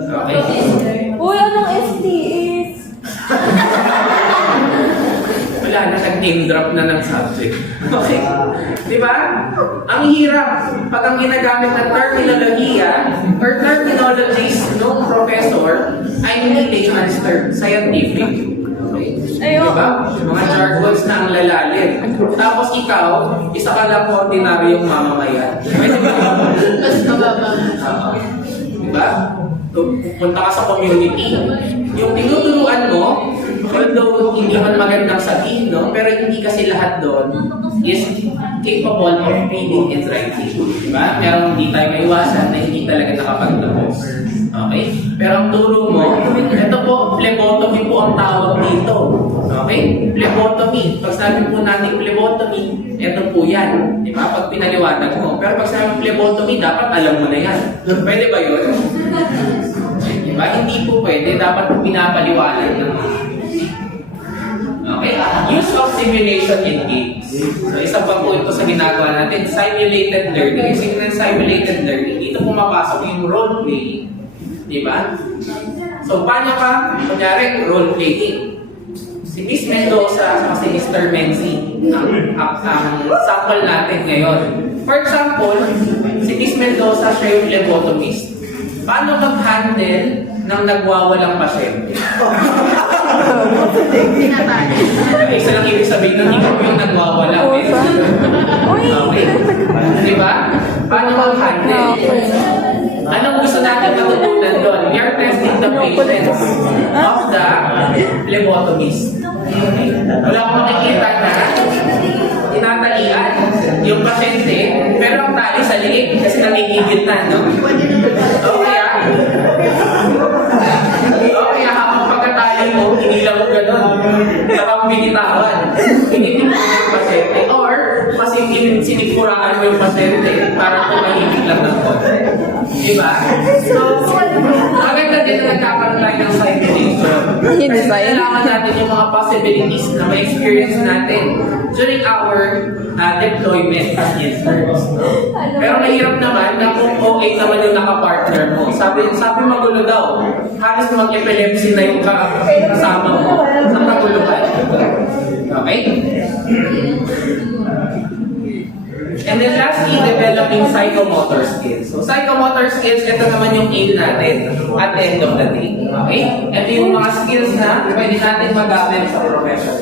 Okay? Uy, anong STIs? Wala na, nag-name drop na ng subject. Okay? Diba? Ang hirap pag ang ginagamit na terminologiya or terminologies ng professor ay hindi layman's term, scientific. Okay? Diba? Mga jargons na ang lalalim. Tapos ikaw, isa ka lang ordinaryong mamamayan. Pwede ba? Mas mababa. Diba? Punta ka sa community. Yung tinuturuan mo, Although hindi man magandang sabihin, no? Pero hindi kasi lahat doon is capable of reading and writing. Diba? Pero hindi tayo maiwasan na hindi talaga nakapaglabas. Okay? Pero ang turo mo, ito po, phlebotomy po ang tawag dito. Okay? Phlebotomy. Pag sabi po natin phlebotomy, ito po yan. Diba? Pag pinaliwanag mo. Pero pag sabi phlebotomy, dapat alam mo na yan. Pwede ba yun? Diba? Hindi po pwede. Dapat po pinapaliwanag ng okay? Use of simulation in games. So, isa pa po ito sa ginagawa natin, simulated learning. Yung simulated learning, dito pumapasok yung role-playing. Diba? So, paano ka? Kunyari, role-playing. Si Miss Mendoza at si Mr. Menzi ang sample natin ngayon. For example, si Miss Mendoza siya yung phlebotomist. Paano mag-handle ng nagwawalang pasyente? Isa lang ibig sabihin ng ikaw yung nagwawala. Okay? Diba? Paano mag-handle? Anong gusto natin matutunan doon? We are testing the patience of the phlebotomist. Okay? Wala akong makikita na tinatalian yung pasyente, pero ang tali sa liig kasi nanginigil na, no? Okay, okay, habang pagkatali mo, hindi lang mo gano'n. Kapag binitawan, binitin mo yung pasyente, or sinipuraan mo yung pasyente para tumahigit lang ng konti. Diba? So, maganda din na nagkakaroon tayo ng simulation. Kasi kailangan natin yung mga possibilities na may experience natin during our deployment as interns. Pero mahirap naman na kung okay naman yung nakapartner mo. Sabi magulo daw. Halos mag-epilepsy na yung kasama mo sa kaguluhan. Okay? And then lastly, developing psychomotor skills. So psychomotor skills, ito naman yung aim natin at the end of the day. Okay? Ito yung mga skills na pwede natin magamit sa profession.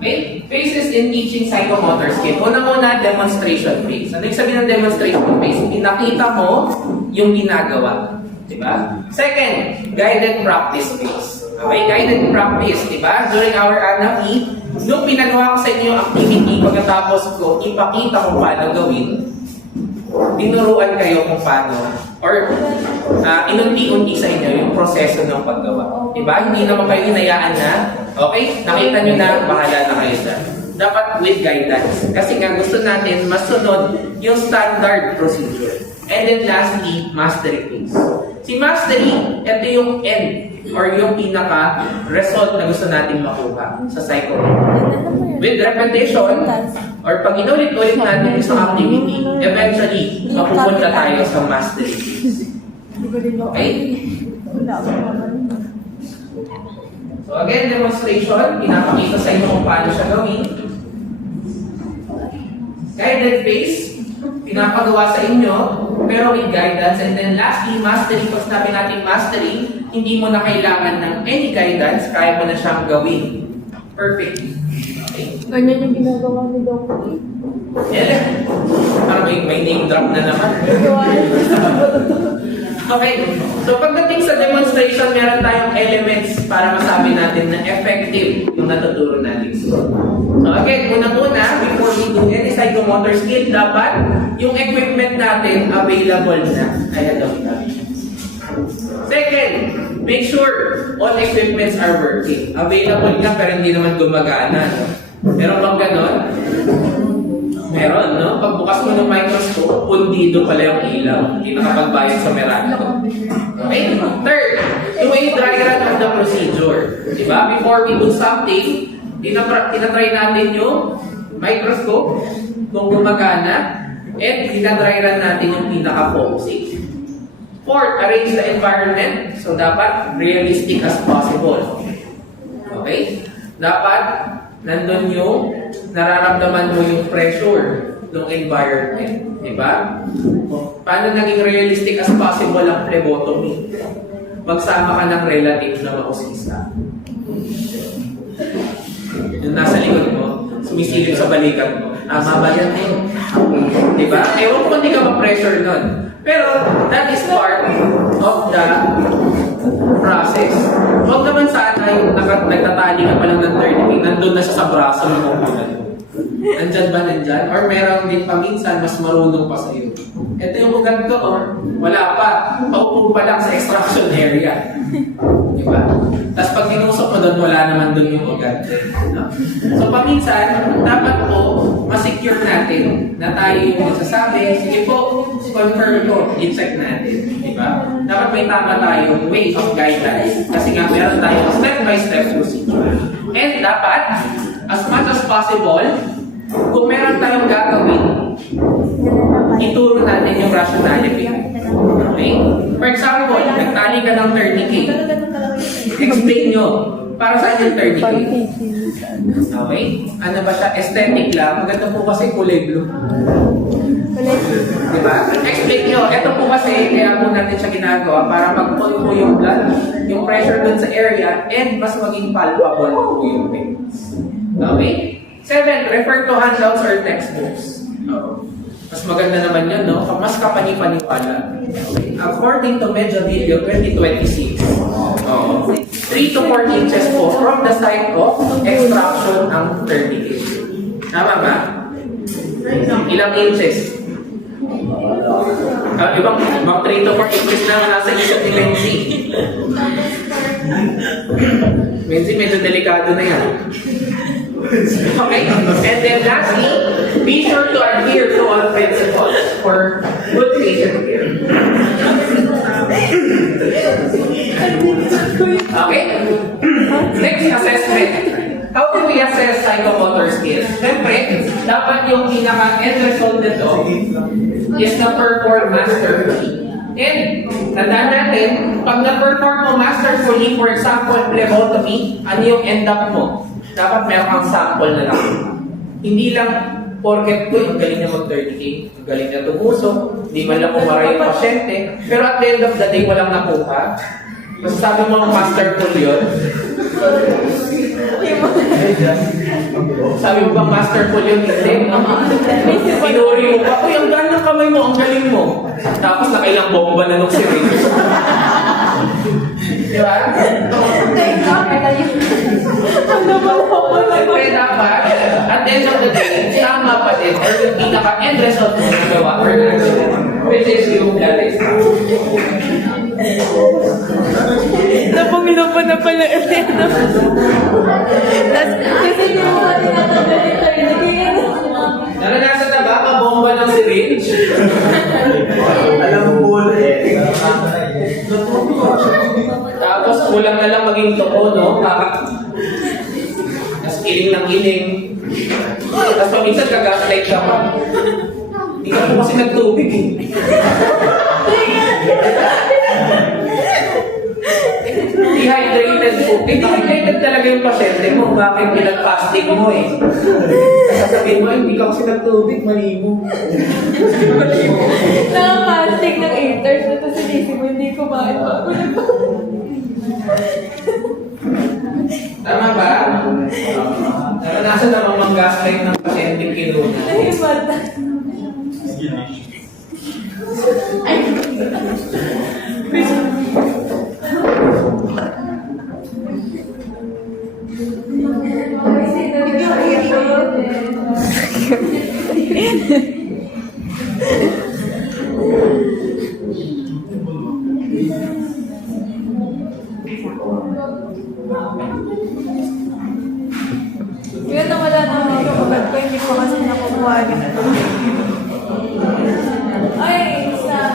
Okay? Phases in teaching psychomotor skill. Una-una, demonstration phase. Ano yung sabihin ng demonstration phase? Pinakita mo yung ginagawa. Diba? Second, guided practice phase. Okay? Guided practice. Diba? During our ANAPI, nung pinagawa ko sa inyo yung activity, pagkatapos ko, ipakita kung paano gawin, tinuruan kayo kung paano, or inunti-unti sa inyo yung proseso ng paggawa. Diba? Hindi naman kayo hinayaan na, okay, nakita nyo na, bahala na kayo dyan. Dapat with guidance. Kasi nga gusto natin masunod yung standard procedure. And then lastly, mastery phase. Si mastery, ito yung end or yung pinaka-result na gusto natin makuha sa psychomotor. With repetition, or pag inulit-ulit natin isang activity, eventually, mapupunta tayo sa mastery phase. Okay? So again, demonstration, pinapakita sa inyo kung paano siya gawin. Guided phase, pinapagawa sa inyo, pero with guidance. And then lastly, mastery. Pag sinabi natin mastery, hindi mo na kailangan ng any guidance, kaya mo na siyang gawin. Perfect. Okay. Ganyan yung ginagawa ni Dr. E. Yan. Parang may name drop na naman. Okay. So pagdating sa demonstration, meron tayong elements para masabi natin na effective yung natuturo natin. So again, unang-una, before we do any psychomotor skill, dapat yung equipment natin available na. Kaya gawin natin. Second, make sure all equipments are working. Available ka pero hindi naman gumagana. No? Pero pag ganon, meron, no? Pagbukas mo ng microscope, pundido pala yung ilaw. Hindi nakapagbayad sa Meralco. Okay? Third, yung dry run of the procedure. Diba? Before we do something, tinatry natin yung microscope kung gumagana at tinatry run natin yung pinaka-focusing. Fourth, arrange the environment. So, dapat realistic as possible. Okay? Dapat nandun yung nararamdaman mo yung pressure ng environment. Diba? Paano naging realistic as possible ang phlebotomy? Magsama ka ng relative na mausisa. Yung nasa likod mo, sumisilip sa balikat mo. Tama ba yan eh? Diba? Ewan ko hindi ka ma-pressure nun. Pero that is part of the process. Huwag naman sana nagtatali ka pa lang ng 30K, nandun na siya sa braso ng upunan. Nandyan ba nandyan? Or meron din paminsan, mas marunong pa sa'yo. Ito yung ugat ko, oh. Wala pa. Paupo pa lang sa extraction area. Diba? Tapos pag tinusok mo doon, wala naman doon yung ugat. No? So paminsan, dapat po, masecure natin na tayo yung nagsasabi, sige po, confirm ko, i-check natin. Diba? Dapat may tama tayong way of guidelines. Kasi nga, meron tayong step-by-step procedure. And dapat, as much as possible, kung meron tayong gagawin, ituro natin yung rationality. Okay? For example, nagtali ka ng 30K. Explain nyo, para saan yung 30K? Okay? Ano ba siya? Aesthetic lang. Maganda po kasi kulay blue. Diba? Explain nyo. Ito po kasi, kaya po natin siya ginagawa para mag-pull po yung blood, yung pressure dun sa area, and mas maging palpable po yung pains. Okay? 7, refer to handouts or textbooks. Mas maganda naman yun, no? Mas kapani-paniwala. Okay. According to Medja Video 2026, 3 to 4 inches po from the site of extraction ang 30K. Tama ba? Ilang inches? Ibang 3 to 4 inches na nasa isip ni Menzi. Menzi, medyo delikado na yan. Okay? And then lastly, be sure to adhere to all principles for good patient care. Okay? Next, assessment. How do we assess psychomotor skills? Siyempre, dapat yung pinaka-end result nito is na-perform masterfully. And, tandaan natin, pag na-perform mo masterfully, for example, phlebotomy, ano yung end up mo? Dapat meron kang sample na lang. Hindi lang, porket ko, ang galing niya mag-30K, ang galing niya tumusok, hindi man lang umara yung pasyente, pero at the end of the day, walang nakuha. Masasabi mo ang masterful yun? Sabi mo bang masterful yun? Hindi. Pinuri mo pa, uy, ang galing ng kamay mo, ang galing mo. Tapos nakailang bomba na nung syringe. Diba? Siyempre dapat, at the end of the day, tama pa din, or yung pinaka-end result mo nagawa, or nagawa, which is yung blood extraction. Napanglupa na pala ulit. Kasi hindi mo ka tinatanggal yung 30K. Naranasan na ba mabomba ng syringe? Alam mo po Tapos kulang na lang maging toko, no? Tapos iling ng iling. Tapos paminsan kagaslight ka pa. Hindi ka po kasi nagtubig eh. Dehydrated po. Dehydrated talaga yung pasyente mo. Bakit pinag-fasting mo eh? Sasabihin mo, hindi ka kasi nagtubig, mali mo. Nakapastig ng 8 hours na ito si Lizzie mo, hindi kumain pa. Tama ba? Naranasan namang mag-gaslight ng pasyente kiluna. Ay, bata. Yun na wala naman yung ugat ko, hindi ko kasi nakukuha yun. Ay, sa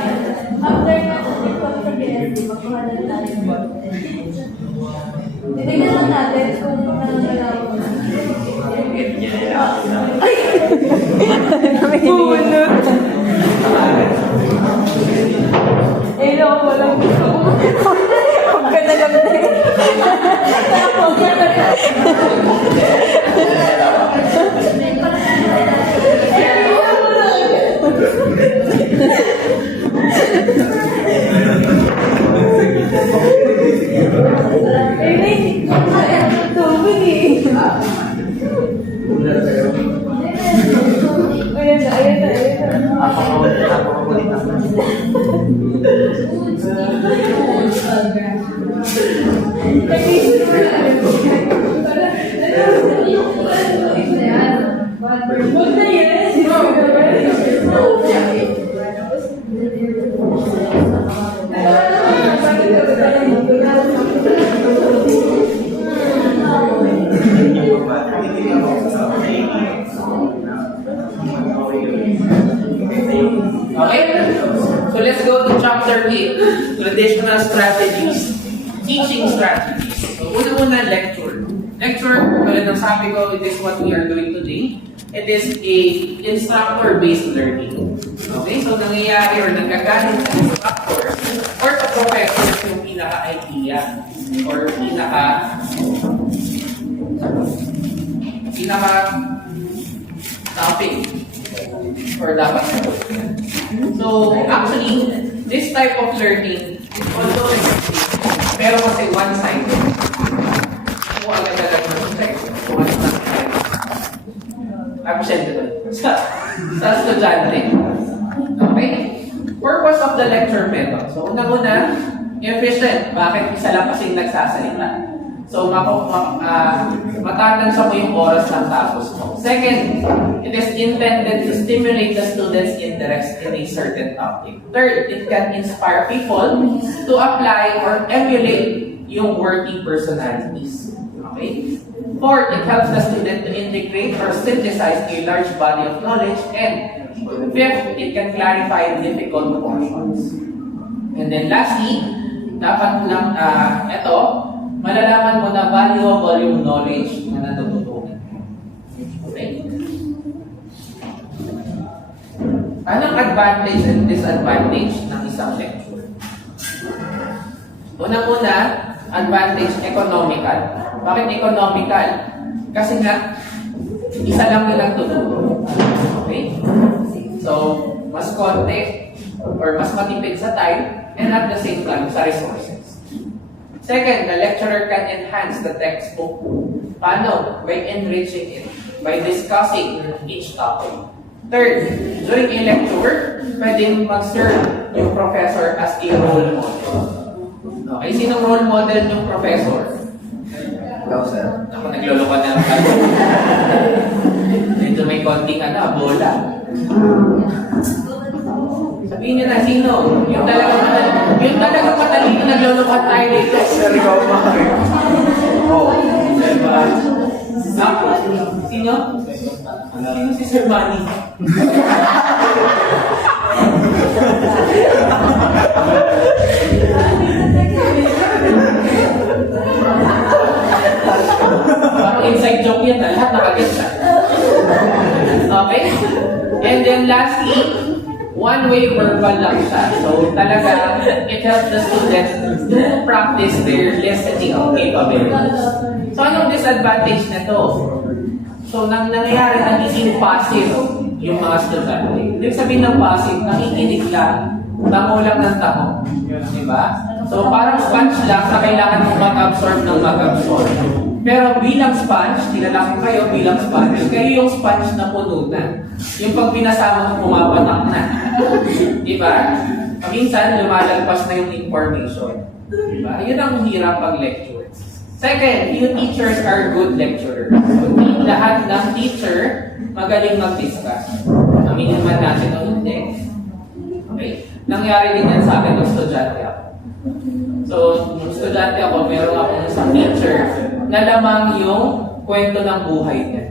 after na report sa BSC, magkuha na tayo. Titignan lang natin kung nananalaw. Ay! Bunot! Eh, loko, walang gusto ko. Huwag ka na lang din. Huwag ka na lang. Ayan na. Huwag na yan. Okay? So let's go to chapter 8, traditional strategies, teaching strategies. So una-una, lecture. Lecture, tulad ng sabi ko, it is what we are doing today. It is a instructor-based learning. Okay? So nangyayari or nanggagaling sa instructor or sa professor yung pinaka-idea or pinaka-topic or dapat. So, actually, this type of learning, although effective, pero kasi one-sided. Kung agad-agad na check, one-sided. Absent doon. Sa estudyante. Okay? Purpose of the lecture method. So, unang-una, efficient. Bakit isa lang kasing nagsasalita? So, matatansya mo yung oras ng tapos mo. Second, it is intended to stimulate the students' interest in a certain topic. Third, it can inspire people to apply or emulate yung working personalities. Okay? Fourth, it helps the student to integrate or synthesize a large body of knowledge. And fifth, it can clarify difficult portions. And then lastly, dapat lang, malalaman mo na valuable yung knowledge na natututunan. Okay? Anong advantage and disadvantage ng isang lecture? Unang-una, advantage economical. Bakit economical? Kasi nga, isa lang nilang tuturo. Okay? So, mas konti or mas matipid sa time and at the same time sa resources. Second, the lecturer can enhance the textbook. Paano? By enriching it, by discussing each topic. Third, during a lecture, pwedeng mag-serve yung professor as a role model. Okay, sinong role model yung professor? Ikaw, sir. Ako, naglulukan na lang tayo. Medyo may konting bola. Sabihin niyo na, sino? Yung talagang matalino naglulukan tayo dito. Sir, ikaw ba? Oo. Diba? Ako? Sino? Sino si Sir Manny? Parang inside joke yan, lahat nakaget siya. Okay? And then lastly, one-way verbal lang siya. So talaga, it helps the students to practice their listening capabilities. So anong disadvantage na to? So nangyayari, nagiging passive yung mga estudyante. Ibig sabihin ng passive, nakikinig lang, tamo lang ng tamo. Diba? So parang sponge lang na kailangan mong mag-absorb ng mag-absorb. Pero bilang sponge, tinala ko kayo bilang sponge, kayo yung sponge na puno na. Yung pag pinasama mo, pumapatak na. Diba? Minsan, lumalagpas na yung information. Diba? Yun ang hirap pag-lecture. Second, few teachers are good lecturers. So, hindi lahat ng teacher magaling mag-discuss. Aminin man natin o hindi. Okay? Nangyari din yan sa akin ng estudyante ako. So, nung estudyante ako, meron akong isang teacher na lamang yung kwento ng buhay niya.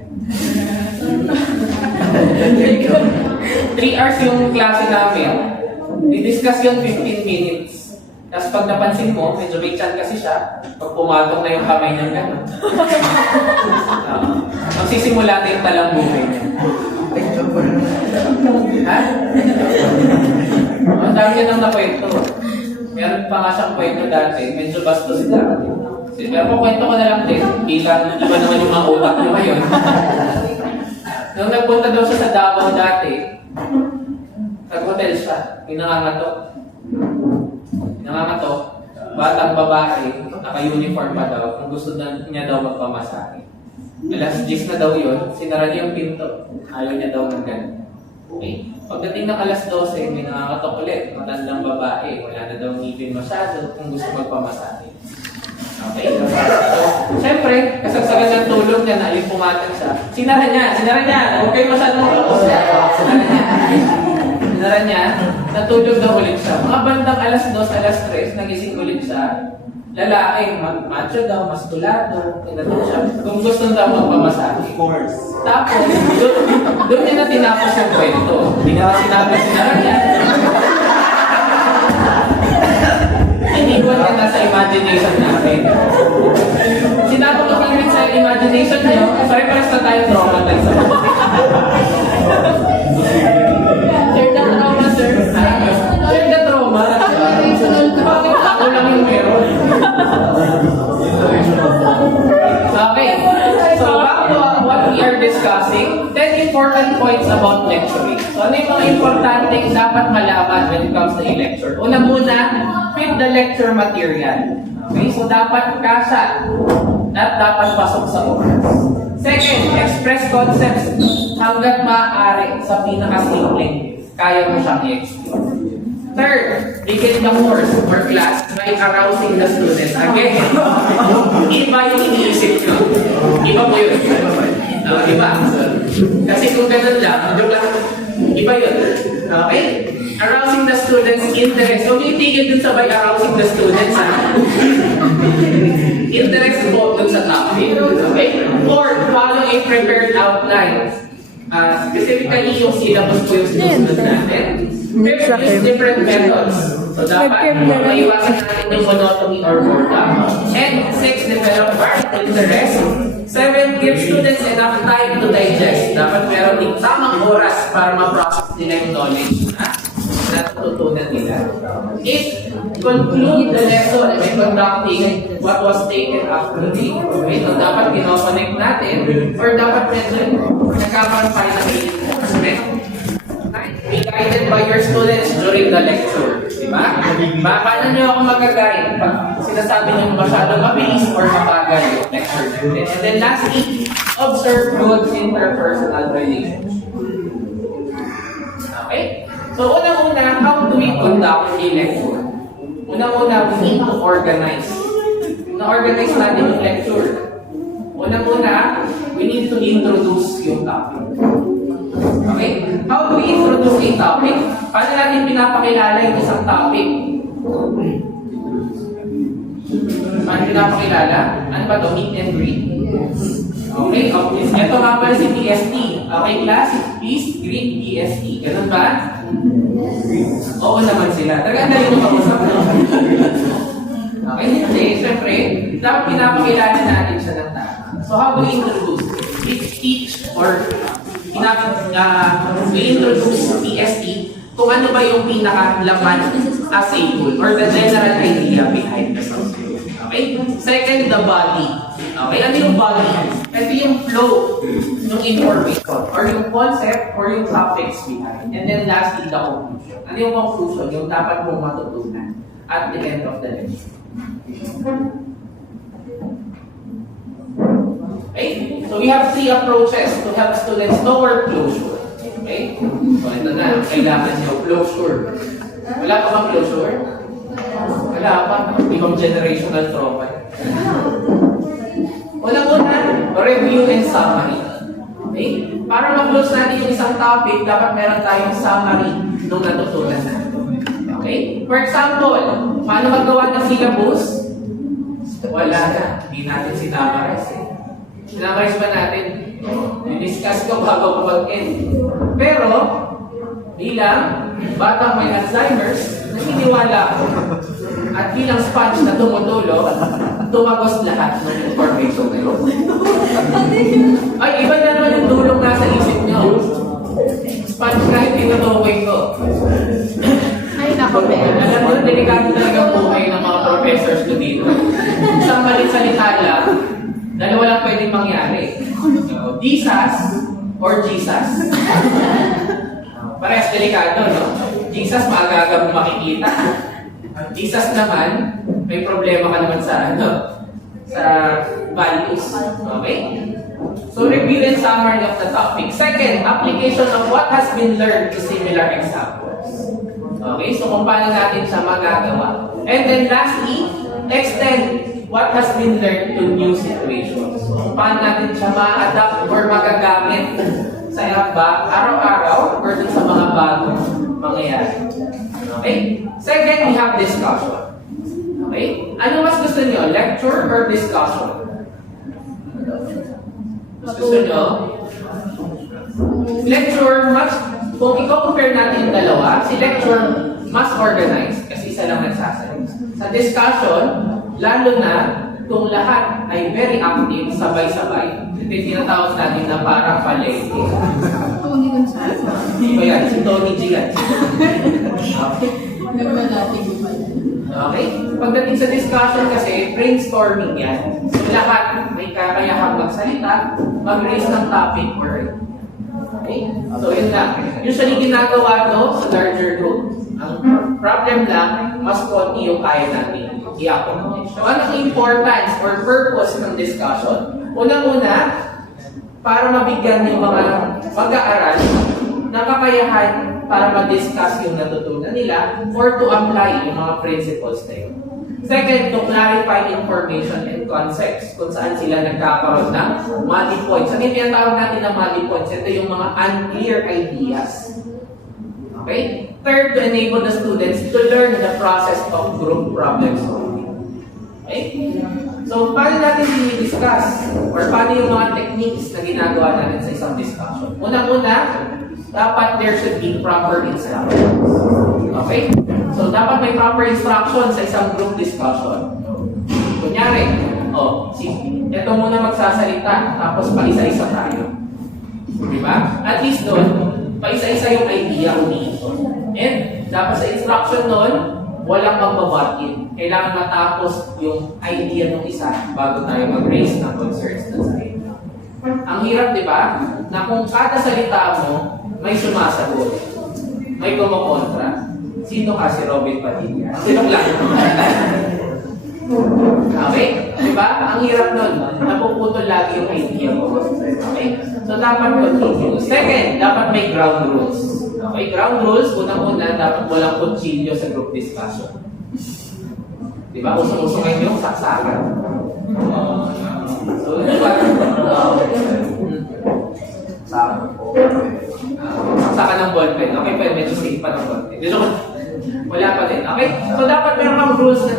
3 hours yung klase namin. I-discuss yun 15 minutes. Tapos pag napansin mo, medyo may chan kasi siya, pag pumatong na yung kamay niya gano'n. Magsisimula na yung talang buhay niya. Ha? Ang dami niya nang nakwento. Meron pa nga siyang kwento dati, medyo bastos lang. Pero kukwento ko na lang din, bilang iba naman yung mga utak niyo ngayon. Nung nagpunta daw siya sa Davao dati, nag-hotel siya, nangangatok, batang babae, naka-uniform pa daw, kung gusto niya daw magpamasahe. Alas 10 na daw yun, sinara niya yung pinto, ayaw niya daw ng ganun. Okay. Pagdating ng alas 12, may nangangatok ulit, matandang babae, wala na daw ngipin masyado kung gusto magpamasahe. Okay? So, siyempre, syempre, kasagsagan ng tulog niya na yung pumatag siya. Sinara niya. Huwag kayo masyadong kapos. Sinara niya, natulog na ulit siya. Mga bandang alas 2, alas 3, nagising ulit siya. Lalaki, macho daw, maskulado, tinatawag siya. Kung gusto daw magpamasahe. Of course. Tapos, doon niya na tinapos yung kwento. Hindi nga sinabi, sinara niya. Iniwan niya na sa imagination natin. Sinabi ko tingin sa imagination niyo, pare-pares na tayo traumatized. Share the trauma, sir. Share the trauma. Bakit ako lang yung meron? Okay. So back to what we are discussing, 10 important points about lecturing. So ano yung mga importante dapat malaman when it comes to a lecture? Una muna, fit the lecture material. Okay? So dapat kasa at dapat pasok sa oras. Second, express concepts hanggat maaari sa pinakasimple. Kaya mo siyang i-explain. Third, begin the course or class by arousing the students. Again, iba yung iniisip nyo. Iba po yun. Iba. Kasi kung ganun lang, joke lang, iba yun. Okay? Arousing the students' interest. Huwag yung itigil dun sa by arousing the students. Interest po dun sa topic. Okay? Or follow a prepared outline. Specifically, yung syllabus po yung sinusunod natin. Fifth, use different methods. So, dapat maiwasan natin yung monotony or boredom. And six, develop art interest. Seven, give students enough time to digest. Dapat meron din tamang oras para ma-process nila yung knowledge na natututunan nila. Eight, conclude the lesson by conducting what was taken after the week. Okay, so dapat kinoconnect natin or dapat medyo nagkakaroon pa rin ng reinforcement. Be guided by your students during the lecture. Diba? Paano nyo ako mag-guide? Pag sinasabi nyo masyado mabilis or mabagal yung lecture natin. And then lastly, observe good interpersonal relationships. Okay? So, unang-una, how do we conduct a lecture? Unang-una, we need to organize. Na-organize natin yung lecture. Unang-una, we need to introduce yung topic. Okay? How do we introduce a topic? Paano natin pinapakilala yung isang topic? Paano pinapakilala? Ano ba ito? Meet and greet? Okay? Ito nga pala si PST. Okay, class? Please greet PST. Ganun ba? Oo naman sila. Talagang dali mo mag-usap. Okay? Kasi, syempre, dapat pinapakilala natin siya ng tama. So, how do we introduce? We teach or we introduce PST kung ano ba yung pinakalaman as a whole or the general idea behind the subject. Okay? Second, the body. Okay? Ano yung body? Ito yung flow ng information or yung concept or yung topics behind. And then lastly, the conclusion. Ano yung conclusion? Yung dapat mong matutunan at the end of the lecture. Okay? So we have three approaches to help students know word closure. Okay? So ito na, kailangan nyo closure. Wala pa bang closure? Wala pa. Become generational trauma. Unang-una, review and summary. Okay? Para ma-close natin yung isang topic, dapat meron tayong summary nung natutunan natin. Okay? For example, paano magawa ng syllabus? Wala na. Hindi natin sinamarize eh. Sinamarize ba natin? I-discuss ko bago ko mag-end. Pero, bilang batang may Alzheimer's, naniniwala ako. At bilang sponge na tumutulo, tumagos lahat ng information na yun. Ay, iba na naman yung tulong nasa isip nyo. Sponge kahit tinutukoy ko. Ay, nako, Alam mo, delikado talaga buhay ng mga professors ko dito. Isang maling salita lang, dalawa lang pwedeng mangyari. So, Jesus or Jesus. Parehas delikado, no? Jesus, maaga-aga mo makikita. Jesus naman, may problema ka naman sa, sa values. Okay? So, review and summary of the topic. Second, application of what has been learned to similar examples. Okay? So, kung paano natin siya magagawa. And then lastly, extend what has been learned to new situations. So, kung paano natin siya ma-adapt or magagamit sa araw-araw or dun sa mga bagong mangyayari. Okay? Second, we have discussion. Okay? Ano mas gusto niyo? Lecture or discussion? Mas gusto niyo? Lecture, kung i-compare natin yung dalawa, si lecture mas organized kasi isa lang nagsasalita. Sa discussion, lalo na kung lahat ay very active, sabay-sabay, ito yung tinatawag natin na parang palengke. Tony Gonzalo. Hindi ba yan? Si Tony G yan. Ganda natin yung Okay? Pagdating sa discussion kasi, brainstorming yan. So lahat may kakayahang magsalita, mag-raise ng topic or okay? So yun lang. Usually ginagawa to sa larger group. Ang problem lang, mas konti yung kaya natin i-accomplish. So anong importance or purpose ng discussion? Unang-una, para mabigyan yung mga mag-aaral ng kakayahan para ma-discuss yung natutunan nila or to apply yung mga principles na yun. Second, to clarify information and concepts kung saan sila nagkakaroon ng muddy points. Ano yung tinatawag natin na muddy points? Ito yung mga unclear ideas. Okay? Third, to enable the students to learn the process of group problem solving. Okay? So, paano natin i-discuss? Or paano yung mga techniques na ginagawa natin sa isang discussion? Unang-una, dapat there should be proper instructions. Okay? So, dapat may proper instructions sa isang group discussion. Kunyari, ito muna magsasalita, tapos paisa-isa tayo. Diba? At least doon, paisa-isa yung idea umiikot. And, dapat sa instruction doon, walang magbabatin. Kailangan matapos yung idea ng isa bago tayo mag-raise ng concerns na sa idea. Ang hirap, di ba? Na kung kada salita mo, may sumasagot, may kumokontra. Sino ka? Si Robin Padilla. Sinong lang? Okay? Di ba? Ang hirap nun. Napuputol lagi yung idea mo. Okay? So, dapat continue. Second, dapat may ground rules. Okay? Ground rules, unang-una, dapat walang kutsilyo sa group discussion. Di ba? Usong-usong ngayon yung saksakan. So, di ba? Saksakan ng ballpen. Okay, pwede medyo safe pa ng ballpen. Wala pa din. Okay? So, dapat meron kang rules na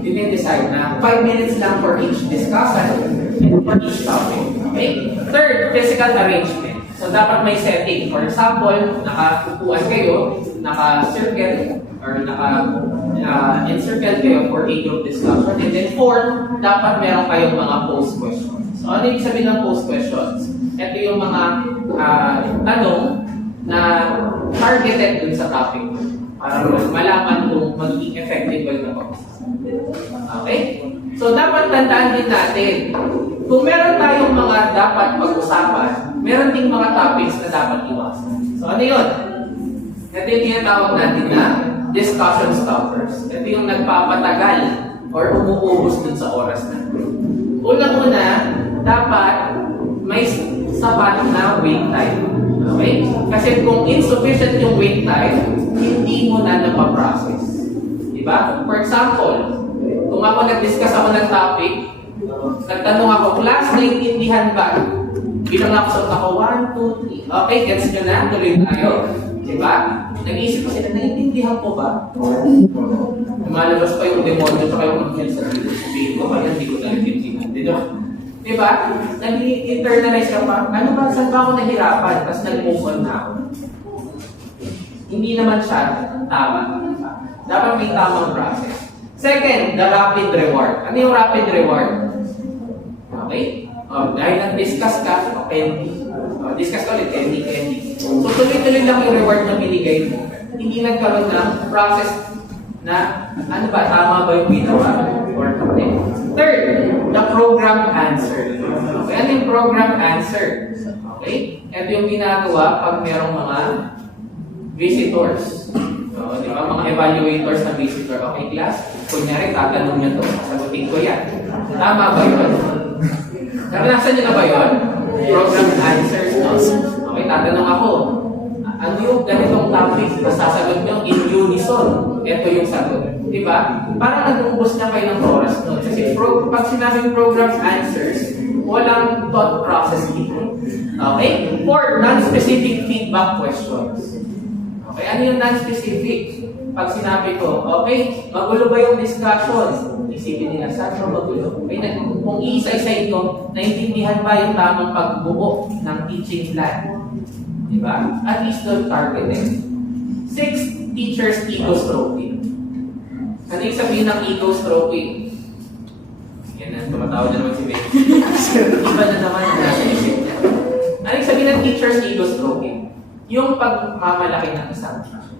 dinidecide na 5 minutes lang for each discussion and for each topic. Okay? Third, physical arrangement. So, dapat may setting. For example, nakakupuan kayo, naka-circle, or naka-encircle kayo for a group discussion. And then fourth, dapat meron kayong mga post questions. So, ano yung sabihin ng post questions? Ito yung mga tanong na targeted dun sa topic para malaman kung magiging effective ba yung okay? So, dapat tandaan din natin, kung meron tayong mga dapat pag-usapan, meron ding mga topics na dapat iwasan. So, ano yun? Ito yung tinatawag natin na discussion stoppers. Ito yung nagpapatagal or umuubos dun sa oras natin. Unang-una, dapat may sapat na wait time. Okay? Kasi kung insufficient yung wait time, hindi mo na napaprocess. Diba? For example, kung ako nag-discuss ako ng topic, nagtanong ako, class, naiintindihan ba? Bilang napasot ako, 1, 2, 3. Okay, gets nyo na? Tuloy tayo. Diba? Nag-iisip ko sila, naiintindihan ko ba? Lumalabas pa yung demonyo at yung angel sa dito. Sabihin ko, kaya hindi ko naiintindihan. Diba? Nag-internalize ka pa. Ano ba? Saan ba ako nahirapan? Tapos nag-move on na ako. Hindi naman siya tama. Dapat may tamang process. Second, the rapid reward. Ano yung rapid reward? Okay? Dahil nag-discuss ka, pending. Discuss ka ulit, pending. So, tuloy-tuloy lang yung reward na binigay mo. Hindi nagkaroon ng process na, ano ba, tama ba yung ginawa? Or hindi. Third, the program answer. Okay, ano yung program answer? Okay? Ito yung ginagawa pag merong mga visitors. So, di ba, mga evaluators na visitor. Okay, class? Kunyari, tatanong niya to. Sagutin ko yan. Tama ba yun? Naranasan niyo na ba yun? Program answers, no? Okay, tatanong ako. Ano you ganitong topic, tapos sasagot nyo in unison. Ito yung sagot. Di ba? Parang nag-ubos na kayo ng oras nun. Kasi pag sinabing program answers, walang thought process dito. Okay? For non-specific feedback questions. Okay, ano yung non-specific? Pag sinabi ko, okay, magulo ba yung discussion? Isipin nila, saan siya magulo? Okay, kung iisa-isa ito, naintindihan ba yung tamang pagbuo ng teaching plan? Diba? At least don't target it. 6, teachers ego-stroking. Ano yung sabihin ng ego-stroking? Yan na, tumatawa na naman si Becky. Iba na naman ang nasa isip niya. Ano yung sabihin ng teachers ego-stroking? Yung pagmamalaki ng isang class.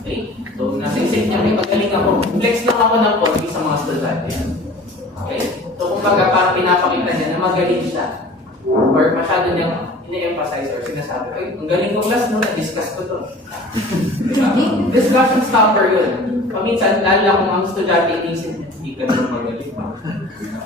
Okay? So, nasa isip niya, may magaling ako. Flex lang ako ng konti sa mga estudyante. Okay? So, kumbaga, parang pinapakita niya na magaling siya. Or masyado niyang ini-emphasize or sinasabi, ay, ang galing kong class, no? Na-discuss ko to. Diba? Discussion stopper yun. Paminsan, lalo lang kung ang estudyante inisip, hindi ka naman magaling pa.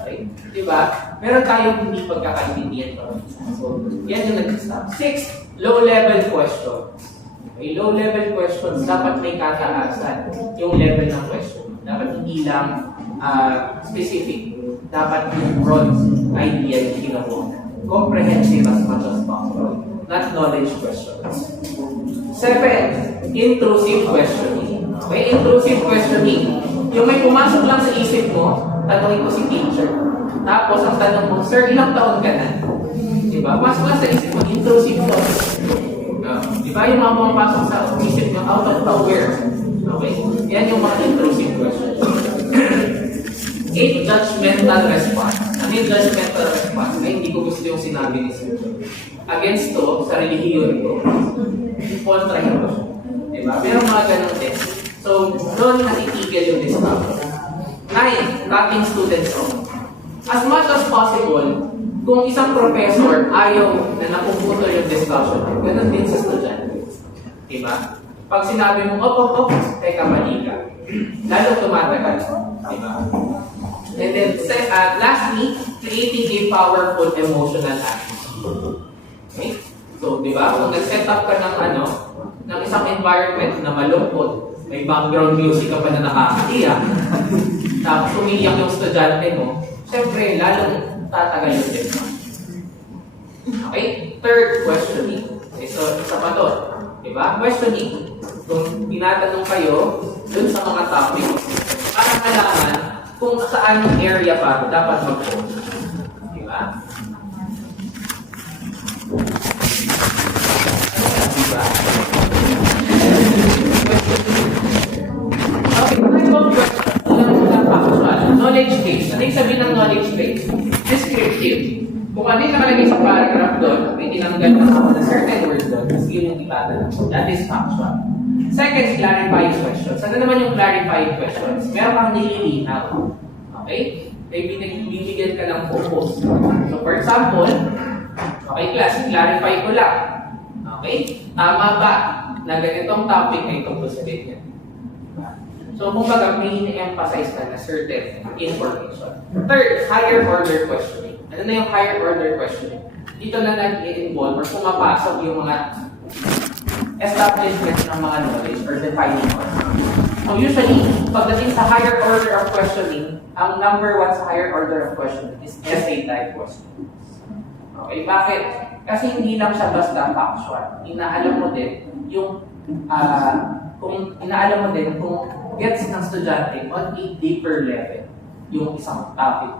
Okay? Diba? Meron tayong hindi pagkakaintindihan pa. So, yan yung nag-stop. 6, low-level questions. Okay, low-level questions, dapat may kataasan yung level ng question. Dapat hindi lang specific. Dapat yung broad idea yung kinuha. Comprehensive as much as possible. Not knowledge questions. 7, intrusive questioning. Okay, intrusive questioning. Yung may pumasok lang sa isip mo, tanongin ko si teacher. Tapos ang tanong mo, sir, ilang taon ka na? Diba? Pumasok lang sa isip mo, intrusive to. Diba yung mga pumapasok sa isip nyo out of nowhere? Okay? Yan yung mga intrusive questions. 8, judgmental response. Ano yung judgmental response? Ay, hindi ko gusto yung sinabi ni Sir. Against to, sa relihiyon ko, kontra ito. Diba? Pero mga ganun din. So, doon natitigil yung discussion. 9, cutting students off. As much as possible, kung isang professor ayaw na napuputol yung discussion, ganun din sa estudyante. Diba? Pag sinabi mo, op, teka, mali ka. Lalo tumatagal. Diba? And then, lastly, creating a powerful emotional attitude. Okay? So, diba? Kung nag-set up ka ng isang environment na malungkot, may background music ka pa na nakakaiyak, tapos umiiyak yung estudyante mo, syempre, lalong tatagal yung din. Okay? Third, questioning. Okay, so, isa pa to. Diba? Questioning. Kung tinatanong kayo dun sa mga topic, para malaman kung saan yung area pa dapat mag-focus. Diba? Diba? Okay, type of question. Knowledge base. Ano yung sabihin ng knowledge base? Descriptive. Kung ano yung nakalagay sa paragraph doon, may tinanggal na ako na certain word doon, kasi yun yung itatanong. That is factual. Second, clarifying questions. Ano naman yung clarifying questions? Meron kang nililinaw. Okay? May bibigyan ka ng focus. So for example, okay class, clarify ko lang. Okay? Tama ba na ganitong topic na itong gusto niya? So kumbaga, may ini-emphasize ka na certain information. Third, higher order questioning. Ano na yung higher order questioning? Dito na nag-i-involve or pumapasok yung mga establishment ng mga knowledge or defining concepts. So usually, pagdating sa higher order of questioning, ang number 1 sa higher order of questioning is essay type questions. Okay, bakit? Kasi hindi lang siya basta factual. Inaalam mo din yung kung gets ng estudyante on a deeper level yung isang topic.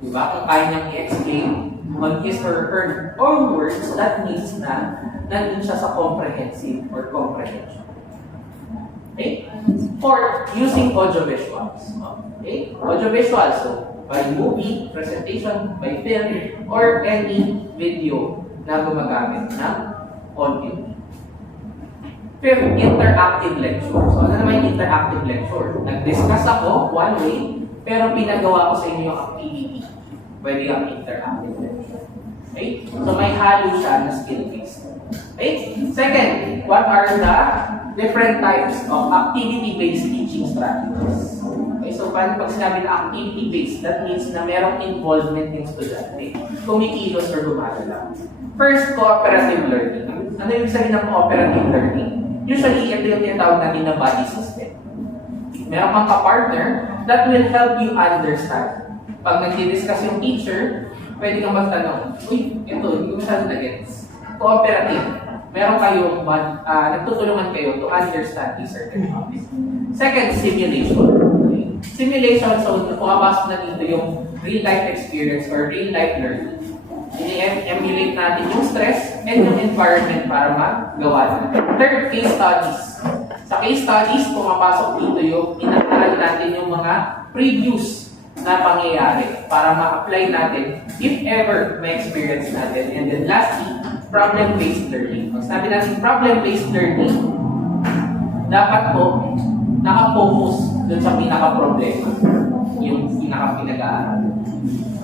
Diba? Kung kaya niyang i-explain on his or her own words, that means na nandun siya sa comprehensive or comprehension. Okay? Fourth, using audiovisuals. Okay? Audiovisuals, so by movie, presentation, by film, or any video na gumagamit ng audio. Fifth, interactive lecture. So ano naman yung interactive lecture? Nag-discuss ako one way, pero pinagawa ko sa inyo yung activity. Pwede ang interactive lecture. Okay? So may halo siya na skill-based. Okay? Second, what are the different types of activity-based teaching strategies? Okay, so pag sinabi na activity-based, that means na merong involvement ng estudyante. Kumikilos or gumagalaw. First, cooperative learning. Ano yung sabihin ng cooperative learning? Usually, ito yung tinatawag natin na body system. Meron kang ka-partner that will help you understand. Pag nag-discuss yung teacher, pwede kang magtanong, uy, ito, hindi ko masyado na-gets. Cooperative. Meron kayong, nagtutulungan kayo to understand a certain topic. Second, simulation. Okay. Simulation, so pumapasok na dito yung real-life experience or real-life learning. I-emulate natin yung stress and yung environment para magawa natin. Third, case studies. Sa case studies, pumapasok dito yung inaaral natin yung mga previous na pangyayari para ma-apply natin if ever may experience natin. And then lastly, problem-based learning. Pag sabi natin problem-based learning, dapat po nakafocus dun sa pinaka-problema, yung pinaka-pinag-aaral.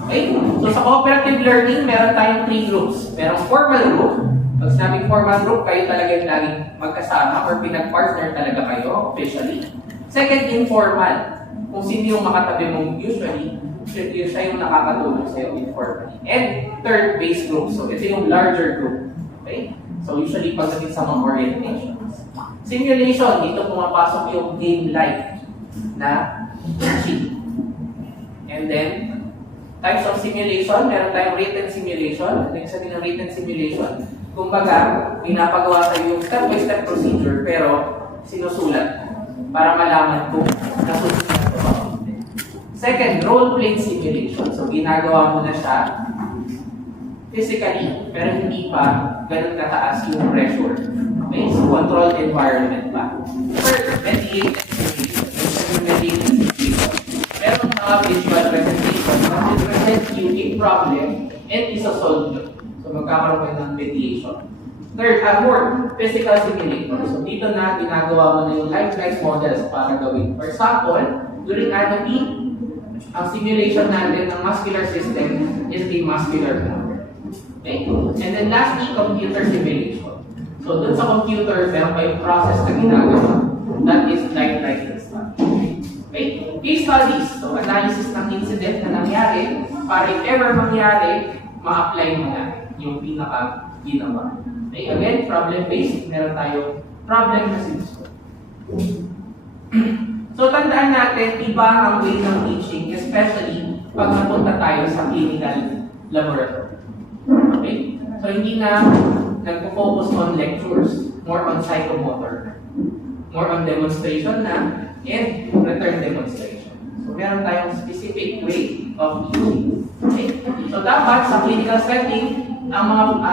Okay? So sa cooperative learning, meron tayong 3 groups. Merong formal group. Pag sinabing formal group, kayo talaga yung laging magkasama or pinag-partner talaga kayo officially. Second, informal. Kung sino yung makatabi mong usually, siya yung nakakatulong sa'yo informally. And third, base group. So ito yung larger group. Okay? So usually pagdating sa mga orientations. Simulation, dito pumapasok yung game-like na teaching. And then, types of simulation, meron tayong written simulation. Ano yung sabihin ng written simulation? Kumbaga, pinapagawa tayo yung step-by-step procedure pero sinusulat para malaman kung nasusunod ito ba. Second, role-playing simulation. So, ginagawa mo na siya physically, pero hindi pa ganun kataas yung pressure. Okay? So, controlled environment pa. Third, mediated simulation. Yung mediated simulation. Meron mga visual presentation na present you a problem and isa-solve nyo. So, magkakaroon kayo ng mediation. Third, more physical simulator. So, dito na ginagawa mo na yung life-size models para gawin. For example, during anatomy, ang simulation natin ng muscular system is the muscular model. Okay? And then lastly, computer simulation. So, dun sa computer, meron kayong process na ginagawa. That is life-like study. Okay? Case studies. So, analysis ng incident na nangyari para if ever mangyari, ma-apply mo na yung pinaka-ginawa. Okay? Again, problem-based. Meron tayong problem na sinusunod. So, tandaan natin, iba ang way ng teaching, especially pag napunta tayo sa clinical laboratory. Okay? So, hindi na nagpo-focus on lectures, more on psychomotor, more on demonstration na, and return demonstration. So, meron tayong specific way of teaching. Okay? So, dapat sa clinical setting, ang mga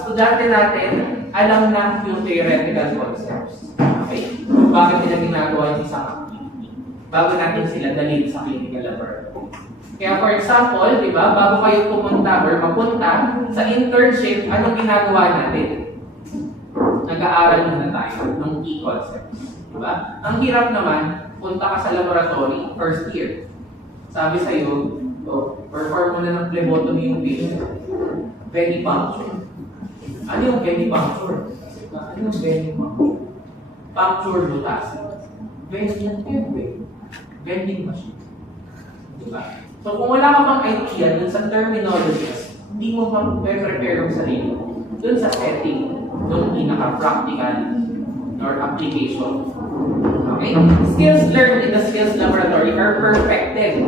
estudyante natin alam na yung theoretical concepts. Okay? Bakit nila ginagawa yung isang activity? Bago natin sila dalhin sa clinical laboratory. Kaya for example, di ba, bago kayo pumunta or mapunta sa internship, anong ginagawa natin? Nag-aaral muna tayo ng key concepts. Di ba? Ang hirap naman, punta ka sa laboratory, first year. Sabi sa'yo, perform mo na ng phlebotomy yung patient. Venipuncture. Ano yung venipuncture? Ano yung venipuncture? Puncture lutasin. Vending machine. Diba? So kung wala ka pang idea dun sa terminologies, hindi mo ma-prepare yung sarili dun sa setting, dun pinaka-practical or application. Okay? Skills learned in the skills laboratory are perfected.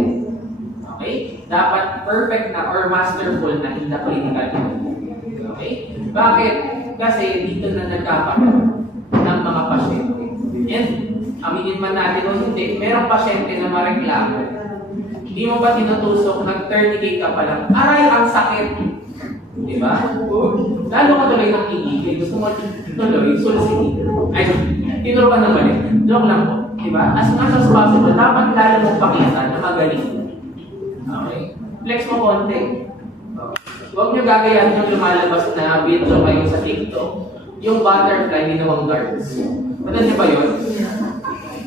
Okay? Dapat perfect na or masterful na in the clinical. Okay? Bakit? Kasi dito na nagkakaroon ng mga pasyente. And aminin man natin o hindi, merong pasyente na mareklamo. Hindi mo ba tinutusok, nag-tourniquet ka pa lang, aray, ang sakit. Di ba? Lalo ka tuloy ng igigil. Gusto mo tuloy, sulsinin. Ay, tinuro ka na mali. Joke lang po. Di ba? As much as possible, dapat lalo mong pakita na magaling. Okay? Flex mo konti. Huwag nyo gagayan yung lumalabas na video kayo sa TikTok. Yung butterfly ginawang guards. Patan niyo ba yun?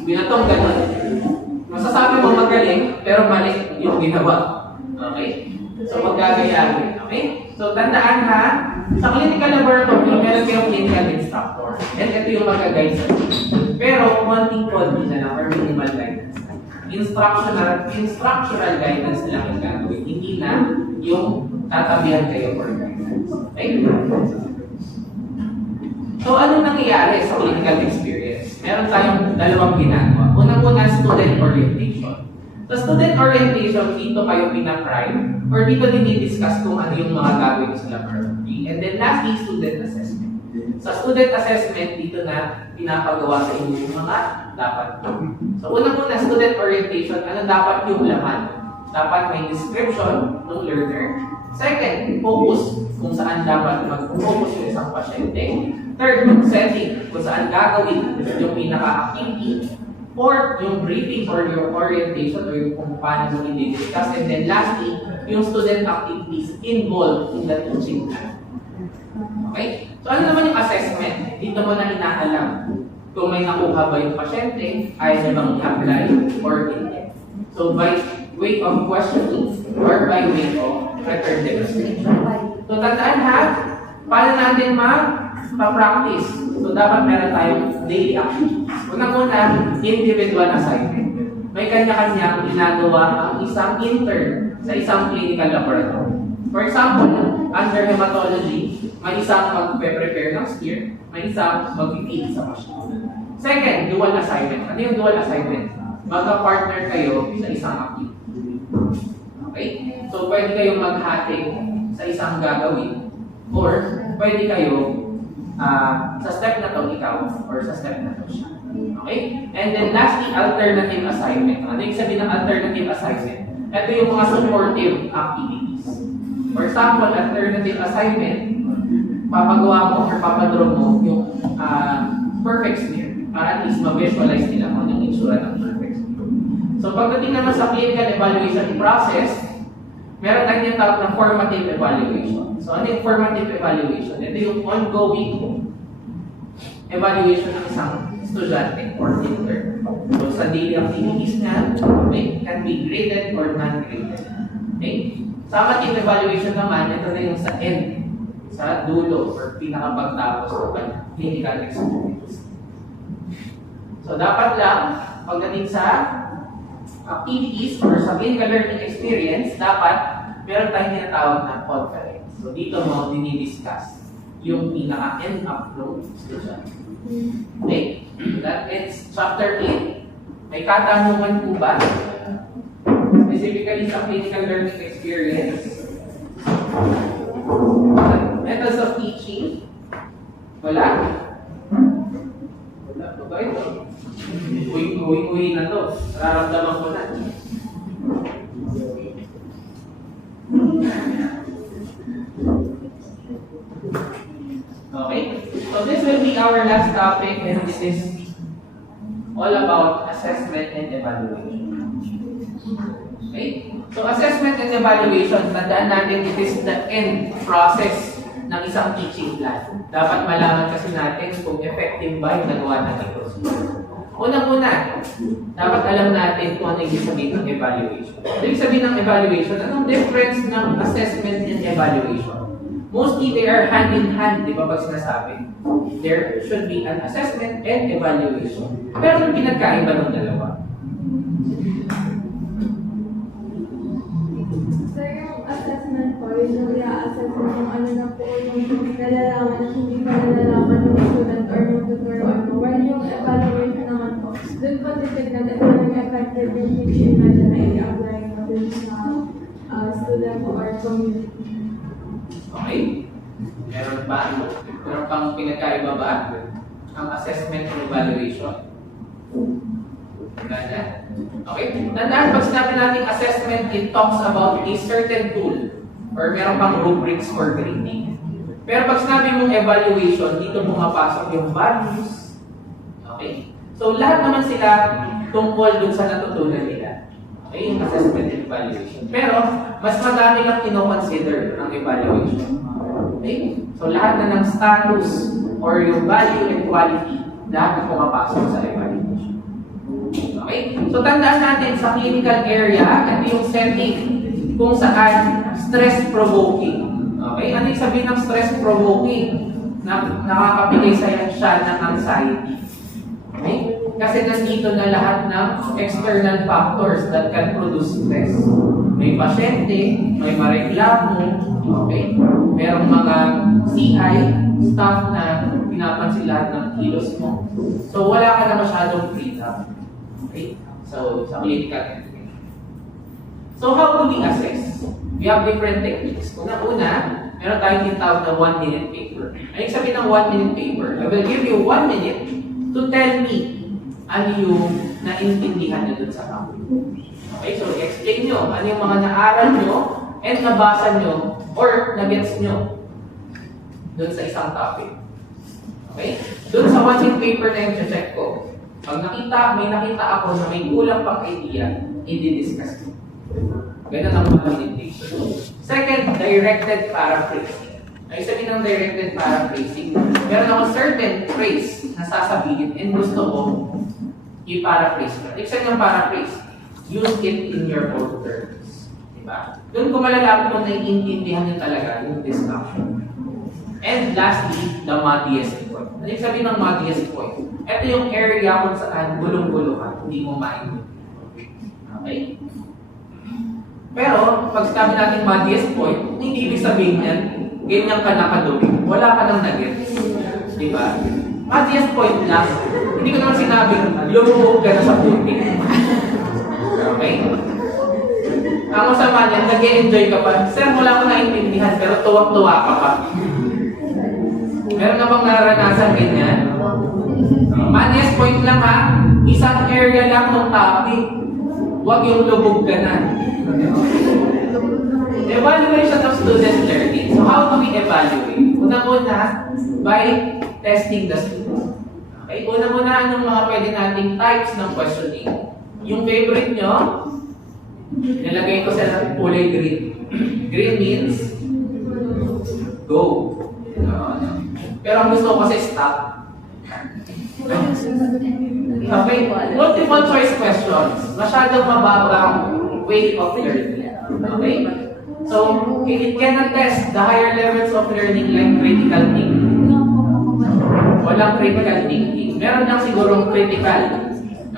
Binatong ganun. Masasabi mo magaling, pero mali yung ginawa. Okay? So, maggagayahin. Okay? So, tandaan ha, sa clinical laboratory, meron kayong clinical instructor. And ito yung mag-guide sa inyo. Pero, konting konti na lang or minimal guidance. Instructional guidance na lang yung gagawin. Hindi na yung tatabihan kayo for guidance. Okay? So, ano nangyayari sa clinical experience? Meron tayong dalawang ginagawa. Unang-una, student orientation. Sa student orientation, dito kayo pinaprime or dito dinidiscuss kung ano yung mga gagawin sa laboratory. And then lastly, student assessment. Sa student assessment, dito na pinapagawa sa inyo yung mga dapat gawin. So, unang-una, student orientation, ano dapat yung laman? Dapat may description ng learner. Second, focus kung saan dapat mag-focus yung isang pasyente. Third, yung setting kung saan gagawin yung pinaka-activity. Fourth, yung briefing or yung orientation or yung kung paano mo i-discuss. And then lastly, yung student activities involved in the teaching plan. Okay? So ano naman yung assessment? Dito mo na inaalam kung may nakuha ba yung pasyente, ay na bang i-apply or hindi. So by way of questioning or by way of record demonstration. So tandaan ha, paano natin ma-practice? So dapat meron tayong daily activities. Unang-una, individual assignment. May kanya-kanyang ginagawa ang isang intern sa isang clinical laboratory. For example, under hematology, may isang mag-prepare ng smear, may isang mag-feed sa machine. Second, dual assignment. Ano yung dual assignment? Magka-partner kayo sa isang activity. Okay? So, pwede kayong maghati sa isang gagawin or pwede kayo sa step na to ikaw or sa step na to siya. Okay? And then lastly, alternative assignment. Ano yung sabihin ng alternative assignment? Ito yung mga supportive activities. For example, alternative assignment, papagawa mo or papadraw mo yung perfect smear para at least ma-visualize nila kung yung itsura ng perfect smear. So pagdating naman sa clinical evaluation process, meron tayong tinatawag na formative evaluation. So ano yung formative evaluation? Ito yung ongoing evaluation ng isang estudyante or intern. So sa daily activities na, okay, can be graded or non-graded. Okay? Summative evaluation naman, ito na yung sa end, sa dulo or pinakapagtapos ng clinical experience. So dapat lang, pagdating sa activities or sa clinical learning experience, dapat meron tayong tinatawag na conference. So dito mo dinidiscuss yung pinaka-end upload station. Okay? That is chapter 8. May katanungan po ba? Specifically sa clinical learning experience. Methods of teaching. Wala? Wala po ba ito? Uwi na to. Nararamdaman ko na. Okay? So this will be our last topic and this is all about assessment and evaluation. Okay? So assessment and evaluation, tandaan natin it is the end process ng isang teaching plan. Dapat malaman kasi natin kung effective ba yung nagawa natin procedure. Unang-una, dapat alam natin kung ano yung sabihin ng evaluation. Ibig sabihin ng evaluation, anong difference ng assessment and evaluation? Mostly they are hand in hand, di ba pag sinasabi? There should be an assessment and evaluation. Pero yung pinagkaiba ng dalawa. Sir, yung assessment po, usually assess mo kung ano na po yung nalalaman na hindi pa nalalaman ng student or ng tutor o ano. While yung evaluation naman po, dun po titignan ito yung effective yung teaching natin na i-apply mo dun sa student or community. Okay? Meron pa? Meron pang pinagkaiba ba? Ang assessment and evaluation? Ganda. Okay? Tandaan, pag sinabi natin assessment, it talks about a certain tool or meron pang rubrics for grading. Pero pag sinabi mong evaluation, dito pumapasok yung values. Okay? So, lahat naman sila tungkol dun sa natutunan nila. Okay? Yung assessment and evaluation. Pero, mas madami kang kino-consider ng evaluation. Okay? So, lahat na ng status or yung value and quality, lahat na pumapasok sa evaluation. Okay? So, tandaan natin sa clinical area, ito yung setting kung saan stress-provoking. Okay? Ano yung sabihin ng stress-provoking? Nakakapigay siya ng anxiety. Okay? Kasi nandito na lahat ng external factors that can produce stress. May pasyente, may mareklamo, okay? Merong mga CI, staff na pinapansin lahat ng kilos mo. So, wala ka na masyadong freedom. Okay? So, sa political education. So, how do we assess? We have different techniques. Una-una, meron tayong tinatawag na 1-minute paper. Ano yung sabihin ng 1-minute paper? I will give you 1 minute to tell me ano yung naintindihan nyo dun sa topic. Okay, so explain nyo ano yung mga naaral nyo and nabasa nyo or nagets nyo dun sa isang topic. Okay? Dun sa 1-minute paper na yung check ko, pag may nakita ako na may kulang pang idea, i-discuss ko. Ganun ang 1-minute paper. Second, directed paraphrasing. Ay sabihin ng directed paraphrasing, meron akong certain phrase na sasabihin and gusto ko i-paraphrase ko. Ibig ng paraphrase, use it in your own terms. Diba? Doon ko malalaman kung naiintindihan nyo talaga yung discussion. And lastly, the muddiest point. Ano yung sabihin ng muddiest point? Ito yung area kung saan gulong-guluhan, hindi mo maintindihan. Okay? Pero, pag sabi natin muddiest point, hindi ibig sabihin yan, ganyan ka nakadumi. Wala ka nang nag-gets. Diba? Muddiest point lang. Hindi ko naman sinabing, lumubog ka na sa puti. Okay? Ang masama niyan, nag-e-enjoy ka pa. Sir, wala ko naintindihan, pero tuwak-tuwa ka pa. Meron na bang naranasan ganyan? Muddiest point lang ha, isang area lang ng topic. Huwag yung lubog ka na. Evaluation of student learning. So how do we evaluate? Una-una, by testing the student. Okay, una-una, anong mga pwede nating types ng questioning? Yung favorite nyo, nilagay ko sa kulay green. Green means go. Pero ang gusto ko kasi stop. Okay, multiple choice questions. Masyadong mababang way of learning. Okay? So, it cannot test the higher levels of learning like critical thinking. Walang critical thinking. Meron lang sigurong critical.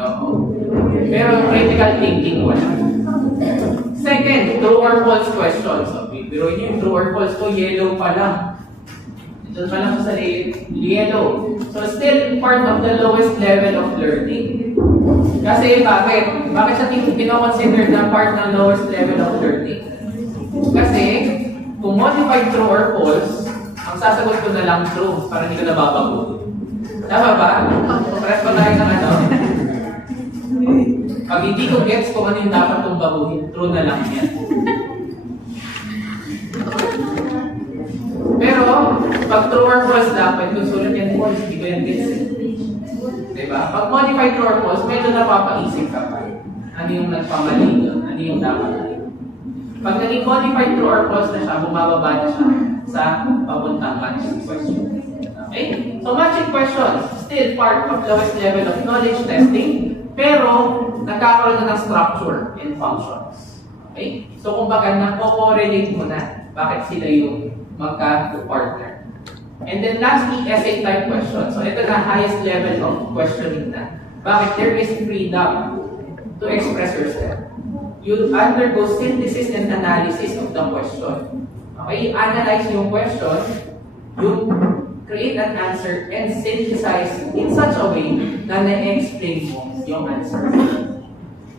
Oo. Pero critical thinking wala. Second, true or false questions. So, pero yung true or false ko, yellow pa lang. Ito pa lang sa yellow. So, still part of the lowest level of learning. Kasi bakit? Bakit siya pinoconsider na part ng lowest level of learning? Kasi, kung modified true or false, ang sasagot ko na lang true para hindi ko nababago. Tama ba? Pares pa tayo ng ano? Pag hindi ko gets kung ano yung dapat kong baguhin, true na lang yan. Pero, pag true or false dapat, kung sulat yan false, hindi ko yan gets. Diba? Pag modified true or false, medyo napapaisip ka pa. Ano yung nagpamali doon? Ano yung dapat? Pag naging modified true or false na siya, bumababa na siya sa papuntang matching question. Okay? So matching questions, still part of lowest level of knowledge testing, pero nagkakaroon na ng structure and functions. Okay? So kumbaga, napo-correlate mo na bakit sila yung magka-partner. And then lastly, essay type questions. So ito na highest level of questioning na. Bakit? There is freedom to express yourself. You undergo synthesis and analysis of the question. Okay, you analyze yung question, you create an answer and synthesize in such a way na na-explain mo yung answer.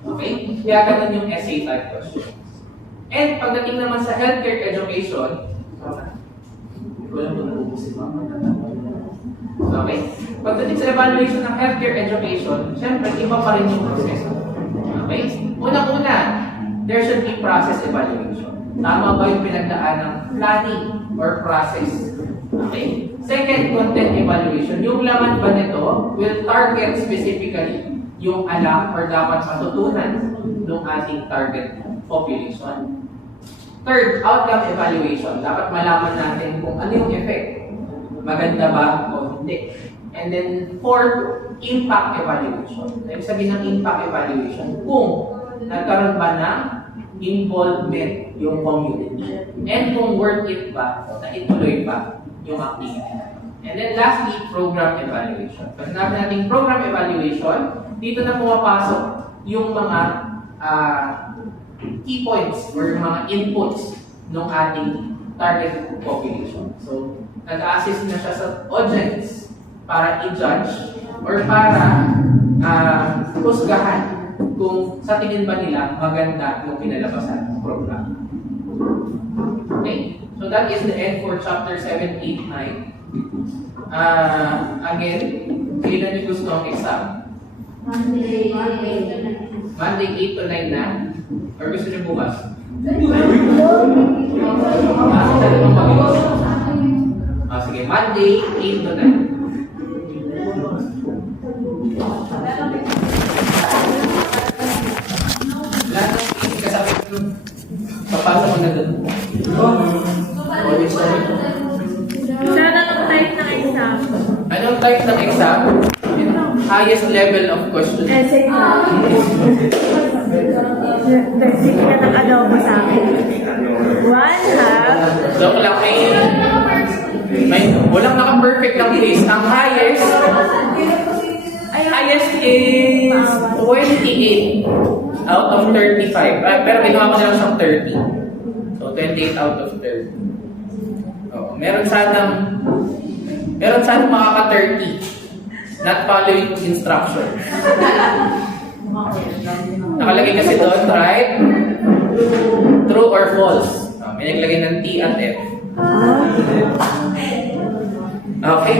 Okay, kaya ganun yung essay type questions. And pagdating naman sa healthcare education, hindi ko alam kung nauubusin mo. Okay, pagdating sa evaluation ng healthcare education, syempre iba pa rin yung proseso. Okay? Unang-una, there should be process evaluation. Tama ba yung pinagdaan ng planning or process? Okay? Second, content evaluation. Yung laman ba nito will target specifically yung alam or dapat matutunan ng ating target population. Third, outcome evaluation. Dapat malaman natin kung ano yung effect. Maganda ba o hindi. And then, fourth, impact evaluation. Ibig sabihin ng impact evaluation, kung nagkaroon ba ng involvement yung community. And kung worth it ba, na ituloy ba yung activity. And then lastly, program evaluation. Pag sinabi natin program evaluation, dito na pumapasok yung mga key points or mga inputs ng ating target population. So, nag-assist na siya sa audience, para i-judge or para husgahan kung sa tingin ba nila maganda yung kinalabasan ng program. Okay? So that is the end for chapter 7, 8, 9. Again, kailan yung gusto ang exam? Monday 8 to 9 na? Or gusto niyo bukas? Sige, Monday 8 to 9. Lahat ng pili kasama ko. Papasok ko na doon. Sir, anong type ng exam? Anong type ng exam? Highest level of question. Essay na. Sige na ng adobo sa akin. 1/2. Joke lang, walang naka-perfect ng case. Ang highest is 28 out of 35. Pero ginawa ko na lang siyang 30. So, 28 out of 30. Oh, meron sanang makaka-30. Not following instructions. Nakalagay kasi doon, right? True or false. May naglagay ng T at F. Okay.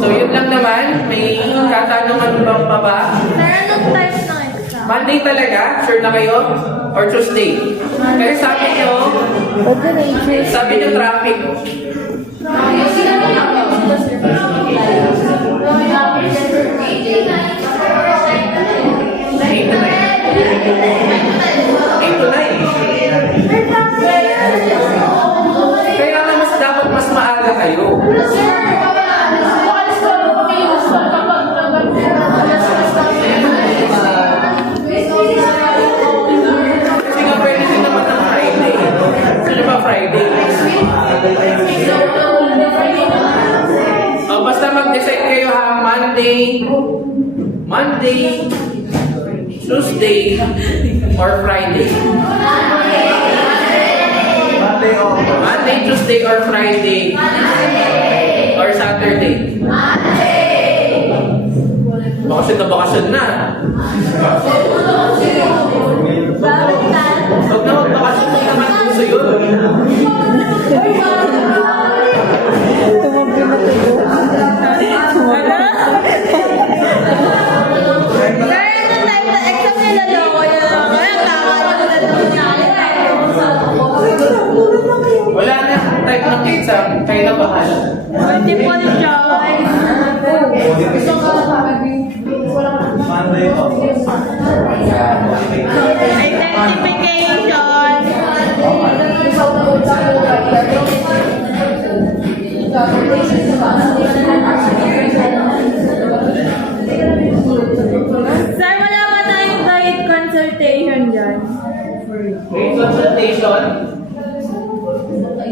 So, yun lang naman. May katanungan bang pa ba? Sir, anong type ng exam? Monday talaga? Sure na kayo? Or Tuesday? Kasi sabi nyo traffic. Kaya nga mas dapat mas maaga kayo. Kasi nga pwede din naman ng Friday. Sino ba Friday? Basta mag-decide kayo ha, Monday, Tuesday, or Friday. Monday, Tuesday, or Friday. Or Saturday. Bakasyon na bakasyon na. Huwag na magbakasyon mo naman kung sa yun. Wala na type ng exam, kayo na bahala. Multiple choice. Sir, wala ba tayong diet consultation dyan? Grade consultation.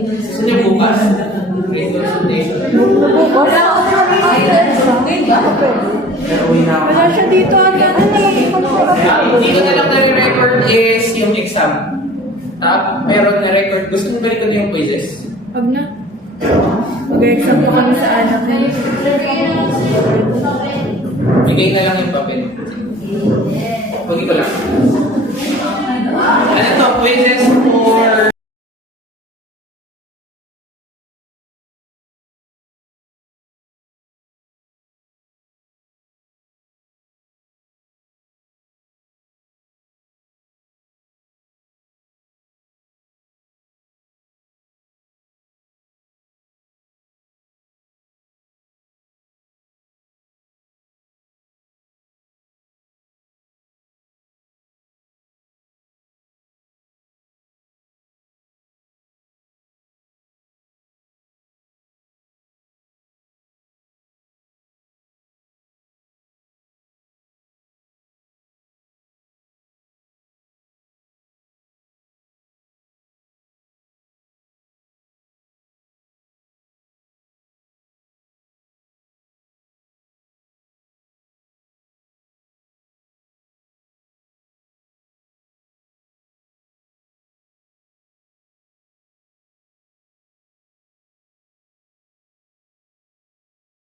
Gusto niyo bukas? Grade consultation. Pero uwi na ako. Wala siya dito. Dito na lang na-record is yung exam. Pero na-record, gusto nyo balik ko na yung quizzes. Huwag na. Mag-exam po kami sa anak. Bigay na lang yung papel. Huwag ko lang. Ano to? Quizzes po